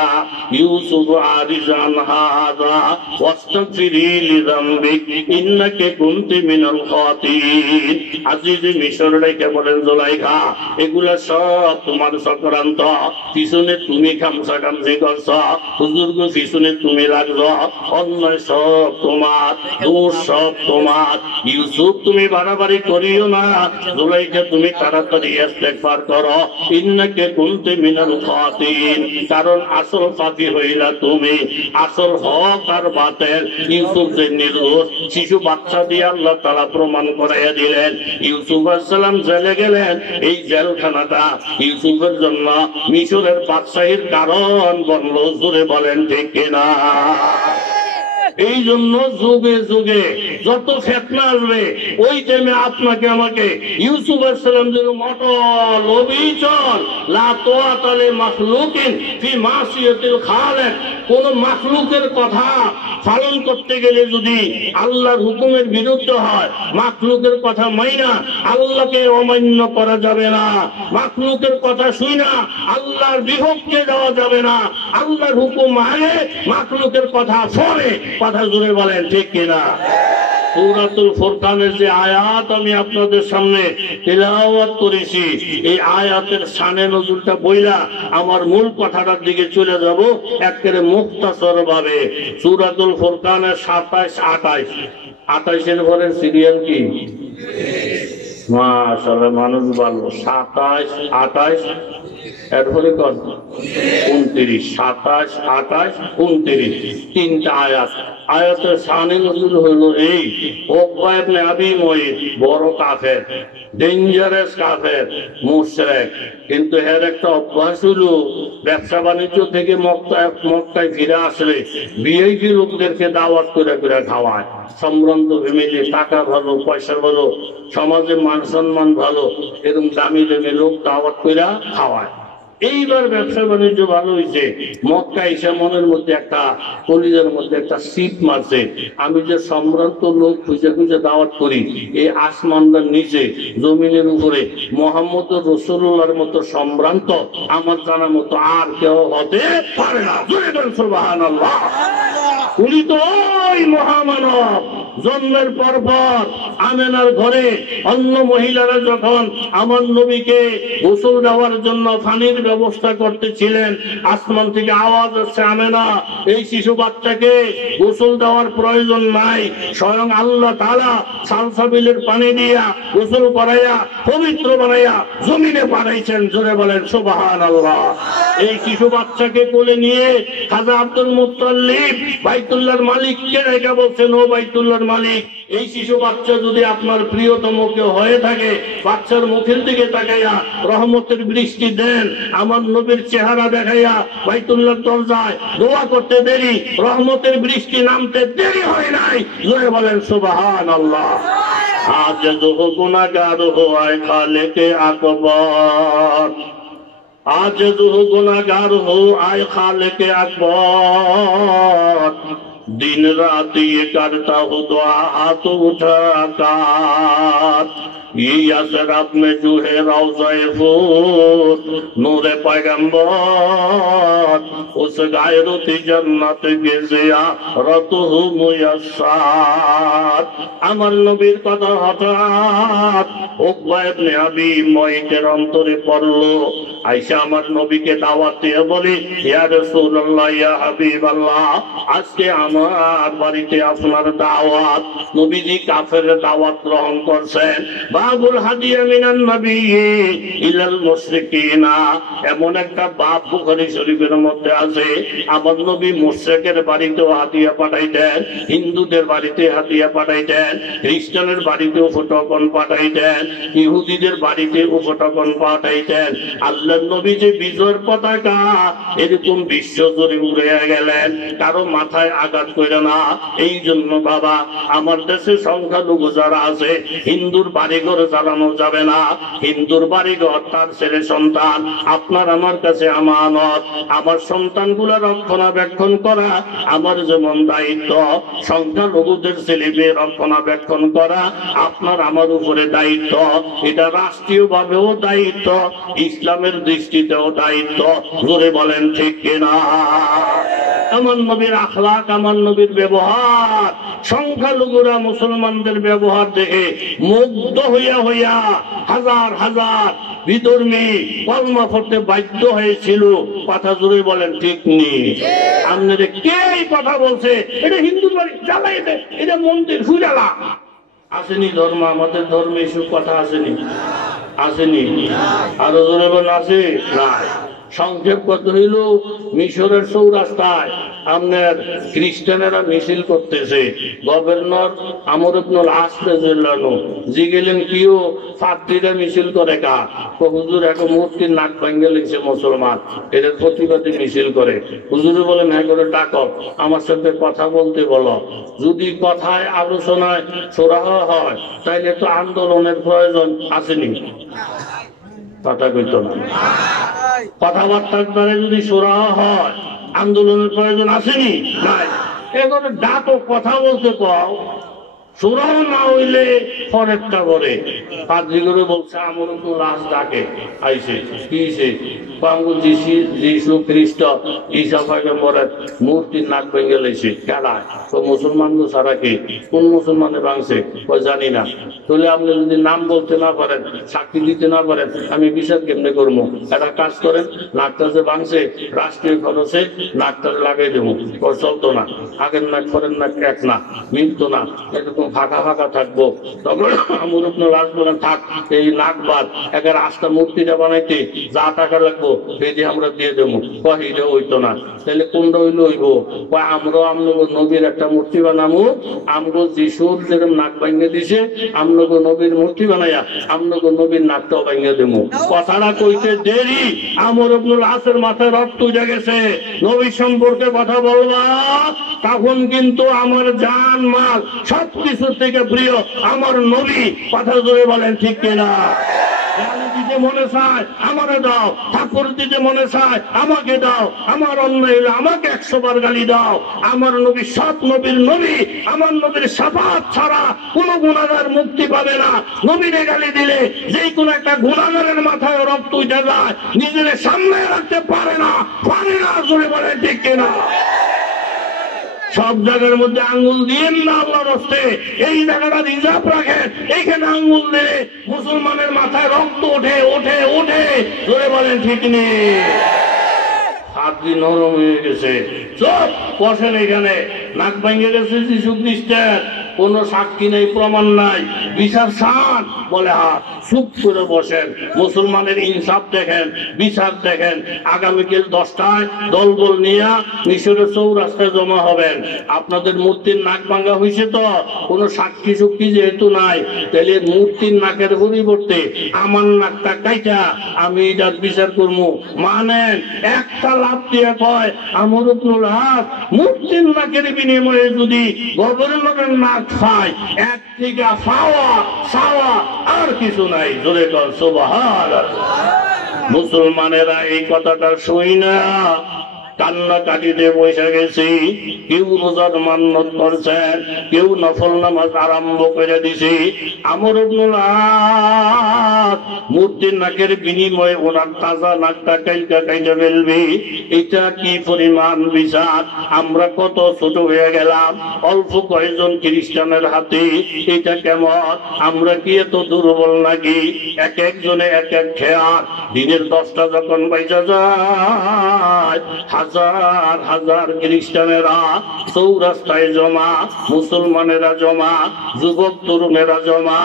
ইউসুফ আরিজান হাযা ওয়াস্তাগফিরি লিযামবিক ইন্নাকা কুনতি মিনাল খাতিন। আজিজ মিশর রেখে বলেন, জুলাইখা এগুলা সব তোমার চক্রান্ত, পিছনে তুমি খামসা খামসি করছ, হুজুর গো পিছনে তুমি লাগছ, অন্যায় সব তোমার, দোষ সব তোমার। ইউসুফ তুমি বাড়াবাড়ি করিও না, জুলাইখা তুমি তাড়াতাড়ি ইস্তেগফার করো, ইন্নাকা কুনতি মিনাল খাতিন। কারণ আসল পাপী হইলা তুমি, আসল হক আর বাতিল। ইউসুফ যে নির্দোষ, শিশু বাচ্চা দিয়ে আল্লাহ তাআলা প্রমাণ করাইয়া দিলেন। ইউসুফ আলাইহিস সালাম জেলে গেলেন, এই জেলখানাটা ইউসুফের জন্য মিশরের বাদশাহীর কারণ বনলো। জোরে বলেন ঠিক কিনা? এই জন্য যুগে যুগে যত ফিতনা আসবে, ওই টাইমে আপনাকে আমাকে ইউসুফ আলাইহিস সালাম যেরকম অটল অবিচল, লা তাআতা লি মাখলুকিন ফি মাসিয়াতিল খালিক, কোন মাখলুকের কথা পালন করতে গেলে যদি আল্লাহর হুকুমের বিরুদ্ধে হয়, মাখলুকের কথা মাইনা আল্লাহকে অমান্য করা যাবে না, মাখলুকের কথা শুই না আল্লাহর বিপক্ষে যাওয়া যাবে না। আল্লাহর হুকুম মানে মাখলুকের কথা পড়ে। কথা জুড়ে বলেন ঠিক কিনা? সূরাতুল ফুরকানের যে আয়াত আমি আপনাদের সামনে তিলাওয়াত করেছি, এই আয়াতের শানে নজুলটা বইলা আমার মূল কথাটার দিকে চলে যাব একেবারে মুখতাসর ভাবে। সূরাতুল ফুরকানের 27, 28, 28 পরে সিরিয়াল কি? মাশাআল্লাহ, মানুষ ভালো। 27, 28 এরপরে কর 29, 27, 28, 29 তিনটা আয়াত। আয়াতের শানে নজুল হলো এই, উকবা ইবনে আবি মুঈত বড় কাফের, ডেঞ্জারাস কাফের, মুশরিক। কিন্তু এর একটা অভ্যাস হলো ব্যবসা বাণিজ্য থেকে মক্কায় ফিরে আসলে ভিআইপি লোকদেরকে দাওয়াত করে করে খাওয়ায়। সম্ভ্রান্ত ফ্যামিলি, টাকা ভালো, পয়সা ভালো, সমাজে মান সম্মান ভালো, এরকম দামি দামি লোক দাওয়াত করে খাওয়ায়। এইবার ব্যবসা বাণিজ্য ভালো হয়েছে, মক্কা এসে মনের মধ্যে একটা, কলিজার মধ্যে একটা সিট মারছে, আমি যে সম্ভ্রান্ত লোক খুঁজে খুঁজে দাওয়াত করি, এই আসমানদার নিচে জমিনের উপরে মোহাম্মদ রাসূলুল্লাহর মতো সম্ভ্রান্ত আমার জানা মতো আর কেউ হতে পারে না। সুবহানাল্লাহ। উনি তো ওই মহামানব, জন্মের পর আমেনার ঘরে অন্য মহিলারা যখন আমার নবীকে গোসল দেওয়ার জন্য পানির ব্যবস্থা করতেছিলেন, আসমান থেকে আওয়াজ আসছে, আমেনা এই শিশু বাচ্চাকে গোসল দেওয়ার প্রয়োজন নাই, স্বয়ং আল্লাহ তাআলা সালসাবিলের পানি দিয়া গোসল করাইয়া পবিত্র বানাইয়া জমিনে পাঠাইছেন। জোরে বলেন সুবহানাল্লাহ। এই শিশু বাচ্চাকে কোলে নিয়ে খাজা আব্দুল মুত্তালিব বাইতুল্লাহর মালিককে রেখে বলছেন, ও বাইতুল্লাহর মালিক, এই শিশু বাচ্চা যদি আপনার প্রিয়তম কেউ হয়ে থাকে, বাচ্চার মুখের দিকে তাকাইয়া রহমতের বৃষ্টি দেন। আমার নবীর চেহারা দেখাইয়া বাইতুল্লাহর দরজায় দোয়া করতে দেরি, রহমতের বৃষ্টি নামতে দেরি হয় নাই। জোরে বলেন সুবহানাল্লাহ। আজ जो गुनाहगार हो आए खालिके আকবার, आज जो गुनाहगार हो आए खालिके আকবার, दिन रात ये करता हूँ दुआ हाथ उठाकर, ये असरात में जो है रौज़ाए फूत नूरे पैगंबर, उस गायरती जन्नत के ज़ियारत हूँ मुयस्सर। আমার নবীর কথা হঠাৎ উকবা ইবনে আবি মুঈতের অন্তরে পড়লো। আয়েশা আমার নবীকে দাওয়াত দিয়ে বলি, ইয়া রাসূলুল্লাহ, ইয়া হাবিবাল্লাহ, আজকে আমার বাড়িতে আপনার দাওয়াত। নবীজি কাফেরের দাওয়াত গ্রহণ করছেন। বাবুল হাদিয়া মিনান নবী ইলাল মুশরিকিনা, এমন একটা বাব বুখারী শরীফের মধ্যে আছে। আমার নবী মুশরিকের বাড়িতেও হাদিয়া পাঠাইতেন, হিন্দুদের বাড়িতে হাদিয়া পাঠাইতেন, খ্রিস্টানের বাড়িতে উপটকন পাঠাইতেন, ইহুদিদের বাড়িতে উপটকন পাঠাইতেন। আল্লাহর নবী যে বিজয়ের পতাকা এরকম বিশ্ব জুড়ে উড়ে গেলেন, কারো মাথায় আঘাত করে না। এই জন্য বাবা, আমার দেশে সংখ্যালঘু যারা আছে, হিন্দুর বাড়িঘর জ্বালানো যাবে না। হিন্দুর বাড়িঘর তার ছেলে সন্তান, আপনার আমার কাছে আমানত। আমার সন্তানগুলা রক্ষণাবেক্ষণ করা আমার যেমন দায়িত্ব, সংখ্যালঘুদের ছেলে মেয়ে রক্ষণাবেক্ষণ করা আপনার আমার উপরে দায়িত্ব। এটা রাষ্ট্রীয় ভাবেও দায়িত্ব, ইসলামের দৃষ্টিতেও দায়িত্ব। জোরে বলেন ঠিক কিনা? আমার নবীর আখলাক, আমার নবীর ব্যবহার, সংখ্যালঘুরা মুসলমানদের ব্যবহার দেখে মুগ্ধ হইয়া হইয়া হাজার হাজার বিধর্মী কলমা পড়তে বাধ্য হয়েছিল। কথা জোরে বলেন ঠিক নেই? আপনাদের কে এই কথা বলছে? এটা হিন্দু বাড়ি জ্বালাই দেয়, এটা মন্দির ফুজালা। আসেনি ধর্ম, আমাদের ধর্মে এসব কথা আসেনি, আসেনি। আরো জোরে বলেন আছে না? সংক্ষেপ কত হইল, মিশরের চৌরাস্তায় আপনার খ্রিস্টানেরা মিছিল করতেছে। গভর্নর আমর ইবনুল আস রাদিয়াল্লাহু জি গেলেন, কিও পাদ্রীরা মিছিল করে কা? হুজুর এক মূর্তির নাক ভাঙে লেগেছে মুসলমান, এদের প্রতিবাদী মিছিল করে। হুজুরে বলেন, হ্যাঁ করে ডাকো, আমার সাথে কথা বলতে বলো। যদি কথায় আলোচনায় সোরাহ হয় তাইলে তো আন্দোলনের প্রয়োজন আসেনি। কথা কইত না, কথাবার্তার দ্বারা যদি সোরাহ হয় আন্দোলনের প্রয়োজন আসেনি? নাই। এবারে ডাকো, কথা বলতে কও, সোরাহ না হইলে পরেরটা করে। পাদ্রী করে বলছে, আমার তো লাশ ডাকে আইসে কিসে যিশু খ্রিস্ট ঈসা পয়গম্বরের মূর্তির নাক ভেঙে লেছে খেলায়। তো মুসলমান ছাড়া কি? কোন মুসলমানে ভাঙছে? জানি না। তাহলে আপনি যদি নাম বলতে না পারেন, সাক্ষী দিতে না পারেন, আমি বিচার কেমনে করবো? একটা কাজ করেন, নাকটা যে ভাঙছে রাষ্ট্রীয় খরচে নাকটা লাগাই দেবো। চলতো না, আগের নাক করেন নাক এক না, মিলতো না, এরকম ফাঁকা ফাঁকা থাকবো। তখন আমর ইবনে আস বলেন, থাক এই নাক বাদ, একটা রাস্তা মূর্তিটা বানাইতে যা টাকা লাগবো সেটি আমরা দিয়ে দেবো। কয় এটা হইতো না, তাহলে কোনটা হইলে হইব? কয় আমরাও আমনগো নবীর একটা মূর্তি বানাবো, আমগো যিশুর যেরকম নাক ভাঙিয়ে দিছে আমনগো নবীর মূর্তি বানাইয়া আমনগো নবীর নাকটাও ভাঙিয়ে দেবো। কথাটা কইতে দেরি, আমর ইবনে আসের মাথায় রক্ত উঠে গেছে। নবী সম্পর্কে কথা বলবা তখন কিন্তু আমার জান মাল সবকিছু থেকে প্রিয় আমার নবী। কথা জোরে বলেন ঠিক কিনা? দিতে মনে চায় আমারে দাও, ঠাকুর দিতে মনে চায় আমাকে দাও, আমার অন্যায় হলে আমাকে 100 বার গালি দাও। আমার নবী সৎ নবীর নবী, আমার নবীর শাফাত ছাড়া কোনো গুনাহগার মুক্তি পাবে না। নবীরে গালি দিলে যে কোনো একটা গুনাহগারের মাথায় রক্ত উঠে যায়, নিজের সামনে রাখতে পারে না, পারে না। জোরে বলেন ঠিক কিনা? সব জায়গার মধ্যে আঙ্গুল দিয়েন না আল্লাহর হস্তে, এই জায়গাটা রিজার্ভ রাখেন। এইখানে আঙ্গুল দিলে মুসলমানের মাথায় রক্ত ওঠে ওঠে ওঠে। ধরে বলেন ঠিক নেই? হাত দিয়ে নরম হয়ে গেছে। চুপ বসেন এখানে। নাক ভেঙে গেছে যিশু খ্রিস্টের, কোন সাক্ষী নেই, প্রমাণ নাই, বিচার সান বলে হাত। চুপ করে বসেন, মুসলমানের ইনসাফ দেখেন, বিচার দেখেন। আগামীকাল 10টায় দলবল নিয়ে মিশরের চৌরাস্তায় জমা হবেন। আপনাদের মূর্তির নাক ভাঙা হয়েছে তো, কোনো সাক্ষী সুক্ষী যেহেতু নাই, তাহলে মূর্তির নাকের পরিবর্তে আমার নাকটা কাইটা আমি এটার বিচার করবো। মানেন একটা লাভ দিয়ে কয় আমর ইবনে আস মূর্তির নাকের বিনিময়ে যদি গভর্নরের নাক খায়, এক থেকে সাওয়া আর কিছু নাই। জোরে কর সুবহানাল্লাহ। মুসলমানেরা এই কথাটা শুই না কান্না কাটিতে বসে গেছি। কেউ রোজার মান্নত করছেন, কেউ নফল নামাজ আরম্ভ করে দিছি। আমর ইবনে আস মূর্তির নাকের বিনিময়ে ওনার তাজা নাকটা কাইটা কাইটা ফেলবি। এটা কি পরিমাণ বিচার! আমরা কত ছোট হয়ে গেলাম অল্প কয়েকজন খ্রিস্টানের হাতে। এটা কেমন? আমরা কি এত দুর্বল নাকি? এক একজনে এক এক খেয়ার। দিনের 10টা যখন বাইজা যায়, হাজার হাজার খ্রিস্টানেরা চৌরাস্তায় জমা, মুসলমানেরা জমা, যুবক তরুণেরা জমা।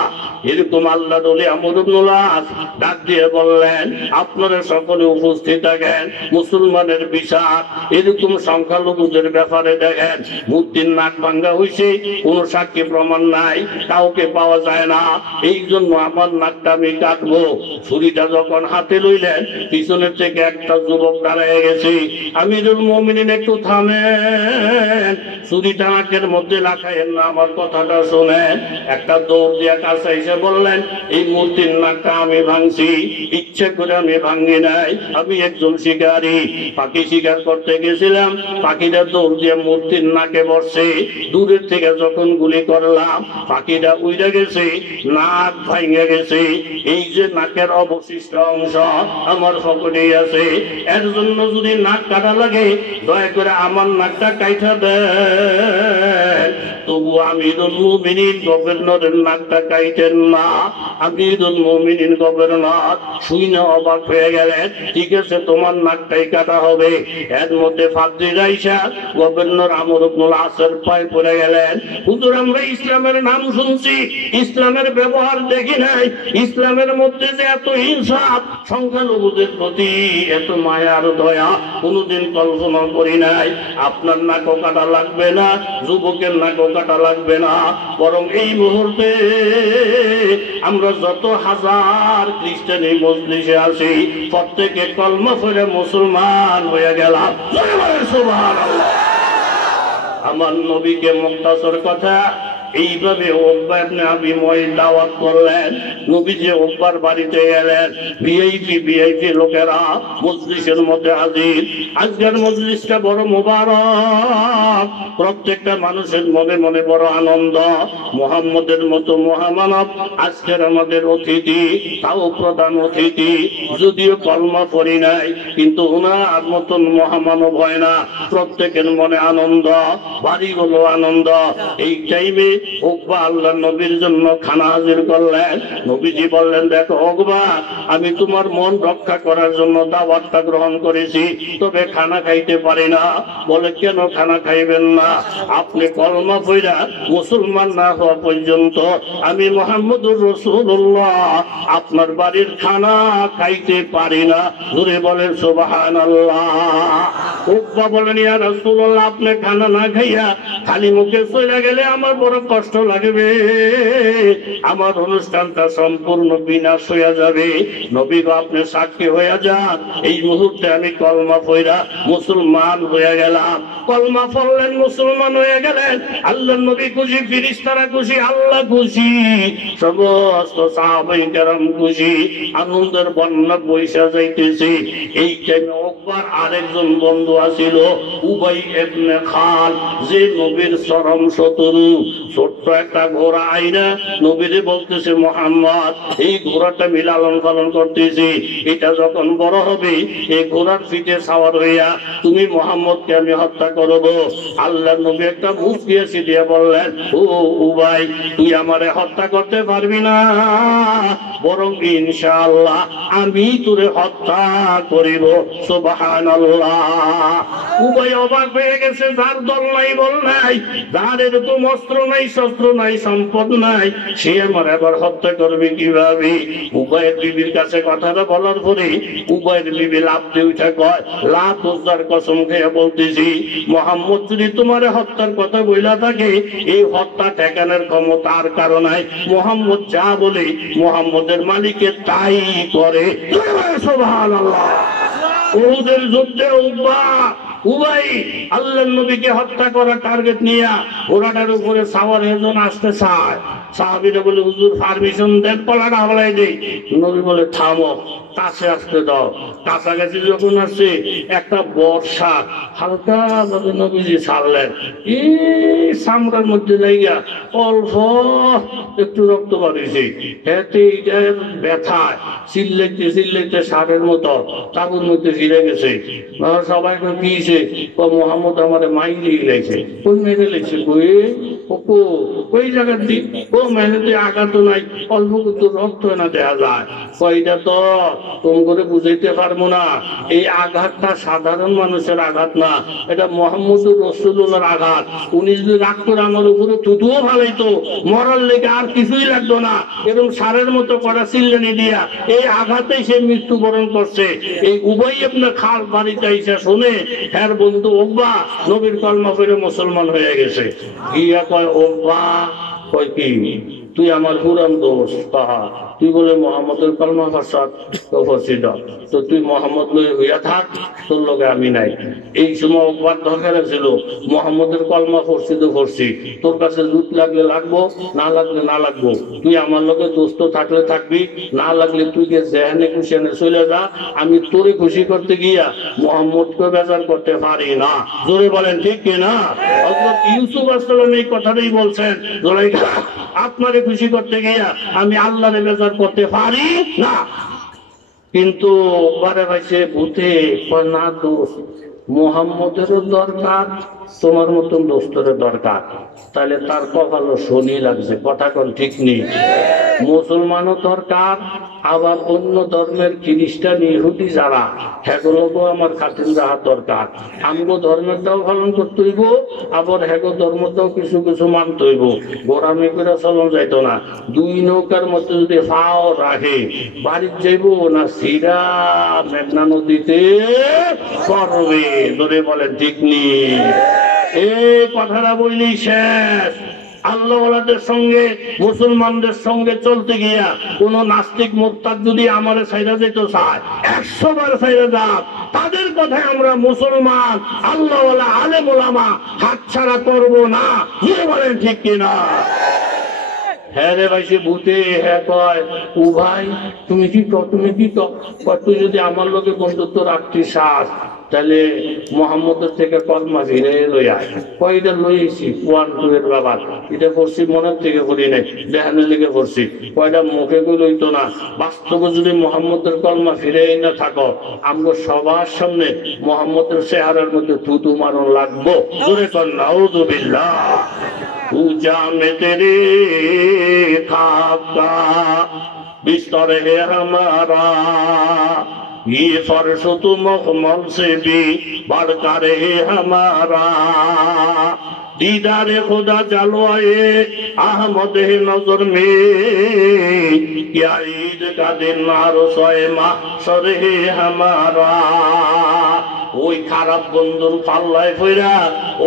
এরকম আল্লাহ বলে আমর ইবনে আস ডাক দিয়ে বললেন, আপনারা সকলে উপস্থিত থাকেন, মুসলমানের বিচার এরকম সংখ্যালঘুদের ব্যাপারে দেখেন। মূর্তির নাক ভাঙ্গা হয়েছে, কোন সাক্ষী প্রমাণ নাই, কাউকে পাওয়া যায় না, এই জন্য আমার নাকটা আমি কাটবো। ছুরিটা যখন হাতে লইলেন, পিছনের থেকে একটা যুবক দাঁড়ায় গেছে। আমিরুল মুমিনিন একটু থামেন, ছুরিটা নাকের মধ্যে লাগাইয়েন না, আমার কথাটা শোনেন। একটা দৌড় দিয়ে কাছে এসে বললেন, এই মূর্তির নাকটা আমি ভাঙছি, ইচ্ছে করে আমি ভাঙি নাই, আমি একজন শিকারী, পাখি শিকার করতে গেছিলাম, পাখিটা দৌড় দিয়ে মূর্তির নাকে বসছে। দূরের থেকে যখন গুলি করলাম, পাখিটা উড়ে গেছে, নাক ভাঙে গেছে। এই যে নাকের অবশিষ্ট অংশ আমার পকেটেই আছে, এর জন্য যদি নাক কাটা লাগে দয়া করে আমার নাকটা কাইটা দেন। তবু আমিরুল মুমিনিন গভর্নরের নাকটা কাইটেন না। আমিরুল মুমিনিন গভর্নর শুনে অবাক হয়ে গেলেন। ঠিক আছে, তোমার নাকটাই কাটা হবে। এর মধ্যে ফাদ্রিরা আইসা গভর্নর আমর ইবনে আসের পায়ে পড়ে গেলেন। হুজুর, আমরা ইসলামের নাম শুনছি, ইসলামের ব্যবহার দেখি নাই, ইসলামের মধ্যে যে এত ইনসাফ, সংখ্যালঘুদের প্রতি এত মায়া আর দয়া কোনদিন কল্পনা করি নাই। আপনার নাকও কাটা লাগবে না, যুবকের নাকও কাটা লাগবে না, বরং এই মুহূর্তে আমরা যত হাজার খ্রিস্টানি মজলিসে আছি প্রত্যেকে কলমা পড়ে মুসলমান হয়ে গেলাম। সুবহানাল্লাহ। আমার নবীকে মুক্তাসর কথা এইভাবে উকবা ইবনে আবি মুআইত দাওয়াত করলেন। নবীজি উকবার বাড়িতে গেলেন। ভিআইপি লোকেরা মজলিসের মধ্যে হাজির। আজকের মজলিসটা বড় মুবারক, প্রত্যেকটা মানুষের মনে মনে বড় আনন্দ। মুহাম্মদের মতো মহামানব আজকের আমাদের অতিথি, তাও প্রধান অতিথি। যদিও কলমা পড়ি নাই, কিন্তু ওনার মতন মহামানব হয় না। প্রত্যেকের মনে আনন্দ, বাড়িগুলো আনন্দ। এই টাইমে উকবা আল্লাহ নবীর জন্য খানা হাজির করলেন। নবীজি বললেন, দেখো উকবা, আমি তোমার মন রক্ষা করার জন্য দাওয়াতটা গ্রহণ করেছি, তবে খানা খাইতে পারি না। বলে, কেন খানা খাইবেন না? আপনি কলমা পড়া মুসলমান না হওয়া পর্যন্ত আমি মুহাম্মদুর রাসূলুল্লাহ আপনার বাড়ির খানা খাইতে পারি না। জোরে বলেন সুবহানাল্লাহ। উকবা বলেন, ইয়া রাসূলুল্লাহ, আপনি খানা না খাইয়া খালি মুখে চলে গেলে আমার বড় কষ্ট লাগবে, আমার অনুষ্ঠানটা সম্পূর্ণ বিনাশ হয়ে যাবে। নবী গো, আপনি সাক্ষী হয়ে যান, এই মুহূর্তে আমি কলমা পড়া মুসলমান হয়ে গেলাম। কলমা পড়লেন, মুসলমান হয়ে গেলেন। আল্লাহর নবী খুশি, ফেরেশতারা খুশি, আল্লাহ খুশি, সমস্ত সাহাবায়ে কেরাম খুশি, আনন্দের বন্যা বইসা যাইতেছে। এই টাইমে উকবার আরেকজন বন্ধু আছিল, উবাই ইবনে খালদ, যে নবীর চরম শত্রু। ছোট্ট একটা ঘোড়া আইনা নবীরে বলতেছে, মুহাম্মদ, এই ঘোড়াটা আমি লালন পালন করতেছি, এটা যখন বড় হবে এই ঘোড়ার পিঠে সাওয়ার হইয়া তুমি মুহাম্মদকে আমি হত্যা করব। আল্লাহর নবী একটা মুচকিয়েছি দিয়ে বললেন, ও উবাই, তুই আমারে হত্যা করতে পারবি না, বরং ইনশাআল্লাহ আমি তোরে হত্যা করিব। সুবহানাল্লাহ। উবাই অবাক হয়ে গেছে, যার দল নাই বল নাই, যার এরকম অস্ত্র নাই, শস্ত্র নাই, সম্পদ নাই, সে আমার এবার হত্যা করবে কিভাবে? উবাইয়ের বিবির কাছে কথাটা বলার পরে উবাইয়ের বিবি লাফতে উঠে কয়, লাত উজ্জার কসম খেয়ে বলতেছি, মুহাম্মদ যদি তোমার হত্যার কথা বইলা থাকে, এই হত্যা ঠেকানোর ক্ষমতা আর কারো নাই। মুহাম্মদ যা বলে মুহাম্মদের মালিকে তাই করে। সুবহানাল্লাহ। উহুদের যুদ্ধে উবাই আল্লাহর নবীকে হত্যা করার টার্গেট নিয়ে ঘোড়াটার উপরে সাওয়ার একজন আসতে চায়। সাহাবীরা বলে, হুজুর পারমিশন দেন, পলাটা হলাই দেই। নবী বলে, থামো, কাছে আসতে দাও। কাছাকাছি যখন আসছে একটা বর্ষা হালকা ভাবে নবীজি ছাড়লেন, এই চামড়ার মধ্যে লাইগা অল্প একটু রক্ত বাড়িয়েছে। এতে ব্যথায় চিল্লাইতে চিল্লাইতে সারের মতো তাবুর মধ্যে ফিরে গেছে। সবাই কিছে, মুহাম্মদ আমারে মাইরে গেছে। কোন মেরে লেগেছে? ওই জায়গার দিক ও মেহনতি আঘাত নাই, অল্প কিছু রক্ত না দেখা যায়। কয়টা তো তোম করে বুঝাইতে পারবো না, এই আঘাতটা সাধারণ মানুষের আঘাত না, এটা মুহাম্মদুর রাসূলুল্লাহর আঘাত। উনি যদি রাগ করে আমার উপরে থুতুও ভালাইতো, মরার লেগে আর কিছুই লাগতো না, এরকম সারের মতো করা চিল্লানি দিয়া এই আঘাতেই সে মৃত্যুবরণ করছে। এই উবাই ইবনে খালদ বাড়িতে এসে শুনে হ্যার বন্ধু উকবা নবীর কলমা পড়ে মুসলমান হয়ে গেছে। গিয়া কয়, উকবা, কয় কি তুই আমার পুরান দোস্ত? তাহা তুই বলে মুহাম্মদের কলমা ফাসাদ তো তুই মুহাম্মদ লই হইয়া থাক, তোর লগে আমি নাই। এই সময় উকবার দরকার ছিল, মুহাম্মদের কলমা পড়ছি তো পড়ছি, তোর কাছে জুত লাগলে লাগবো, না লাগলে না লাগবো, তুই আমার লগে দোস্ত থাকলে থাকবি, না লাগলে তুই কে যেখানে খুশি চলে যা। আমি তোরে খুশি করতে গিয়া মুহাম্মদকে বেজার করতে পারি না। জোরে বলেন ঠিক কিনা? হযরত ইউসুফ আলাইহিস সালাম এই কথাটাই বলছেন, জুলাইখা, আপনারে খুশি করতে গিয়া আমি আল্লাহরে বেজার করতে পারি না। কিন্তু বারে ভাইসে ভূতে না, দোস্ত মুহাম্মদেরও দরকার, তোমার মতন দোস্তরের দরকার। তাহলে তার কপালও শনি লাগছে, কথা কোন ঠিক নেই। মুসলমানও দরকার, আবার অন্য ধর্মের খ্রিস্টান ইহুদি যারা, সেগুলোকেও আমার খাতির রাখার দরকার। আমগো ধর্মেরটাও পালন করতে হইব, আবার হেগো ধর্মটাও কিছু কিছু মানতে হইব। গোড়ামি করে চলন যাইতো না। দুই নৌকার মধ্যে যদি ফাও রাখে, বাড়ির যাইব না সিরা মেঘনা নদীতে করবে। ধরে বলেন ঠিক নেই? এই কথাটা বললি শেষ। আল্লাহওয়ালাদের সঙ্গে মুসলমানদের সঙ্গে চলতে গিয়া কোন নাস্তিক মুরতাদ যদি আমার সাইরা যেতে চায়, 100 বার সাইরা যাক, তাদের কথায় আমরা মুসলমান আল্লাহওয়ালা আলেম ওলামা হাতছাড়া করবো না। কি বলেন ঠিক কিনা? হ্যাঁ রে ভাই, সে ভূতে হ্যাঁ কয়, ও ভাই তুমি কি কর, তুমি কি কর, তুই যদি আমার লোকে বন্ধুত্ব রাখতে চাস তাহলে মুহাম্মদের থেকে কলমা ফিরে লই আয়। কয়টা লইছি 1 2 এর ব্যাপার, এটা করছি মনের থেকে করি নাই, দেহানের দিকে করছি। কয়টা মুখে লইতো না, বাস্তবে যদি মুহাম্মদের কলমা ফিরে না থাকো, আমরা সবার সামনে মুহাম্মদের চেহারার মধ্যে থুতু মারণ লাগবো। জোরে কর নাউযুবিল্লাহ। पूजा में तेरे खाब का बिस्तर है हमारा, ये फर्श तो मखमल से भी बढ़कर है हमारा। दीदारे खुदा जलवाए अहमद नजर में, क्या ईद का दिन आरशे महशर है हमारा। ওই খারাপ বন্ধুর পাল্লায় পইরা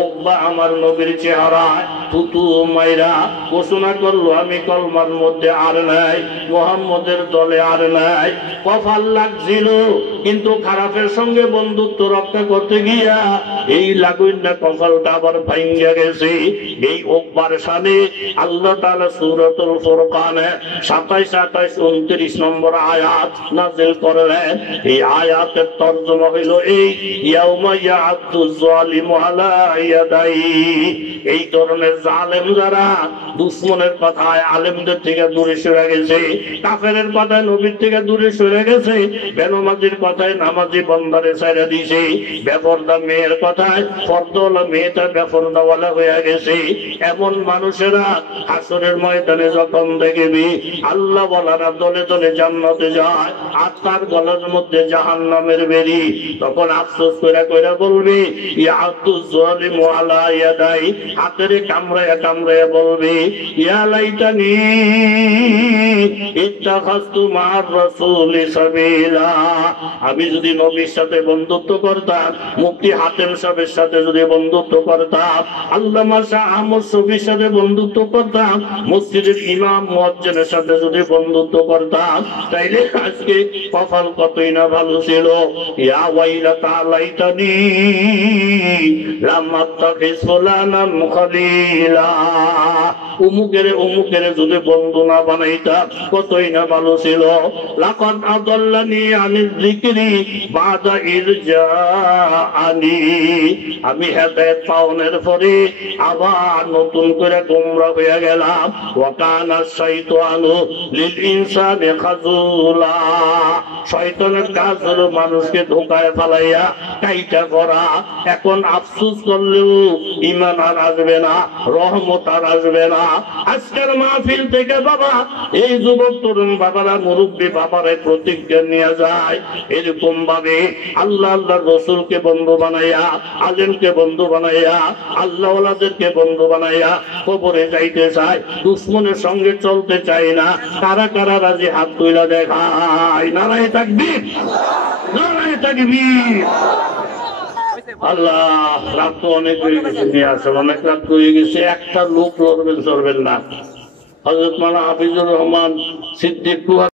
ওকবা আমার নবীর চেহারায় থুতু মাইরা ঘোষণা করলো আমি কলমার মধ্যে আর নাই, মুহাম্মদের দলে আর নাই। কপাল লাগছিল, কিন্তু খারাপের সঙ্গে বন্ধুত্ব রক্ষা করতে গিয়া এই লাগুইনা কপালটা আবার ভাঙ্গা গেছে। এই ওকবার শানে আল্লাহ তাআলা সূরাতুল ফুরকানে 27, 28, 29 নম্বর আয়াত নাযিল করলেন। এই আয়াতের তরজমা হইল এই, ইয়াউমা ইয়া'আদু যালিমু আলা ইয়াদাইহি। এই ধরনের জালেম যারা দুশমনের কথায় আলেমদের থেকে দূরে সরে গেছে, কাফেরের কথায় নবীর থেকে দূরে সরে গেছে, বেনামাজির কথায় নামাজি বন্দারে ছাইড়া দিয়েছে, বেপরদা মেয়ের কথায় পর্দাওয়ালা মেয়েটা বেপরদাওয়ালা হয়ে গেছে, এমন মানুষেরা হাসরের ময়দানে যখন দেখবি আল্লাহ ওয়ালারা দলে দলে জান্নাতে যায় আর তার গলার মধ্যে জাহান্নামের বেড়ি, তখন আফসোস করে কইরা বলবি ইয়া'আদু যালিমু আলা ইয়াদাই, হাতের কামড়ায়া কামড়ায়া বলবি ইয়া লাইতানি ইত্তাখাযতু মা'আর রাসূলি সাবিলা। আমি যদি নবীর সাথে বন্ধুত্ব করতাম, মুফতি হাতেম সাহেবের সাথে যদি বন্ধুত্ব করতাম, আল্লামা শাহ আহমদ শফির সাথে বন্ধুত্ব করতাম, মসজিদের ইমাম মুয়াজ্জিনের সাথে যদি বন্ধুত্ব করতাম, তাইলে আজকে কপাল কতই না ভালো ছিল। ইয়া ওয়াইলাতা লাইতানি লাম আত্তাখিজ ফুলানান খলিলা, উমুকের যদি বন্ধু না বানাইতাম কতই না ভালো ছিল। লাকাদ আদাল্লানি আনিজ যিকরি বাদা ইয জাআনি, আমি হেদায়েত পাওয়ার পরে আবার নতুন করে গোমরা হয়ে গেলাম। ওয়া কানা শাইতানু লিল ইনসানি খাযুলা, শয়তানের কাজ হলো মানুষকে ধোঁকায় ফেলাইয়া কাইটা করা। এখন আফসোস করলেও ঈমান আর আসবে না, রহমত আর আসবে না। আজকের মাহফিল থেকে বাবা এই যুবক তরুণ বাবারা মুরব্বী বাবারা প্রতিজ্ঞা নিয়ে যায়, এরকম ভাবে আল্লাহ আল্লাহর রাসূলকে বন্ধু বানাইয়া, আলেমকে বন্ধু বানাইয়া, আল্লাহ ওয়ালাদেরকে বন্ধু বানাইয়া কবরে যাইতে চায়, দুশমনের সঙ্গে চলতে চায় না। কারা কারা রাজি হাত তুইলা দেখায়, নারায়ে তাকবীর, নারায়ে তাকবীর। আল্লাহ রাত তো অনেক হয়ে গেছে, নিয়ে আসে অনেক রাত হয়ে গেছে, একটা লোক লড়বেন চলবেন না। হযরত মাওলানা হাফিজুর রহমান সিদ্দিক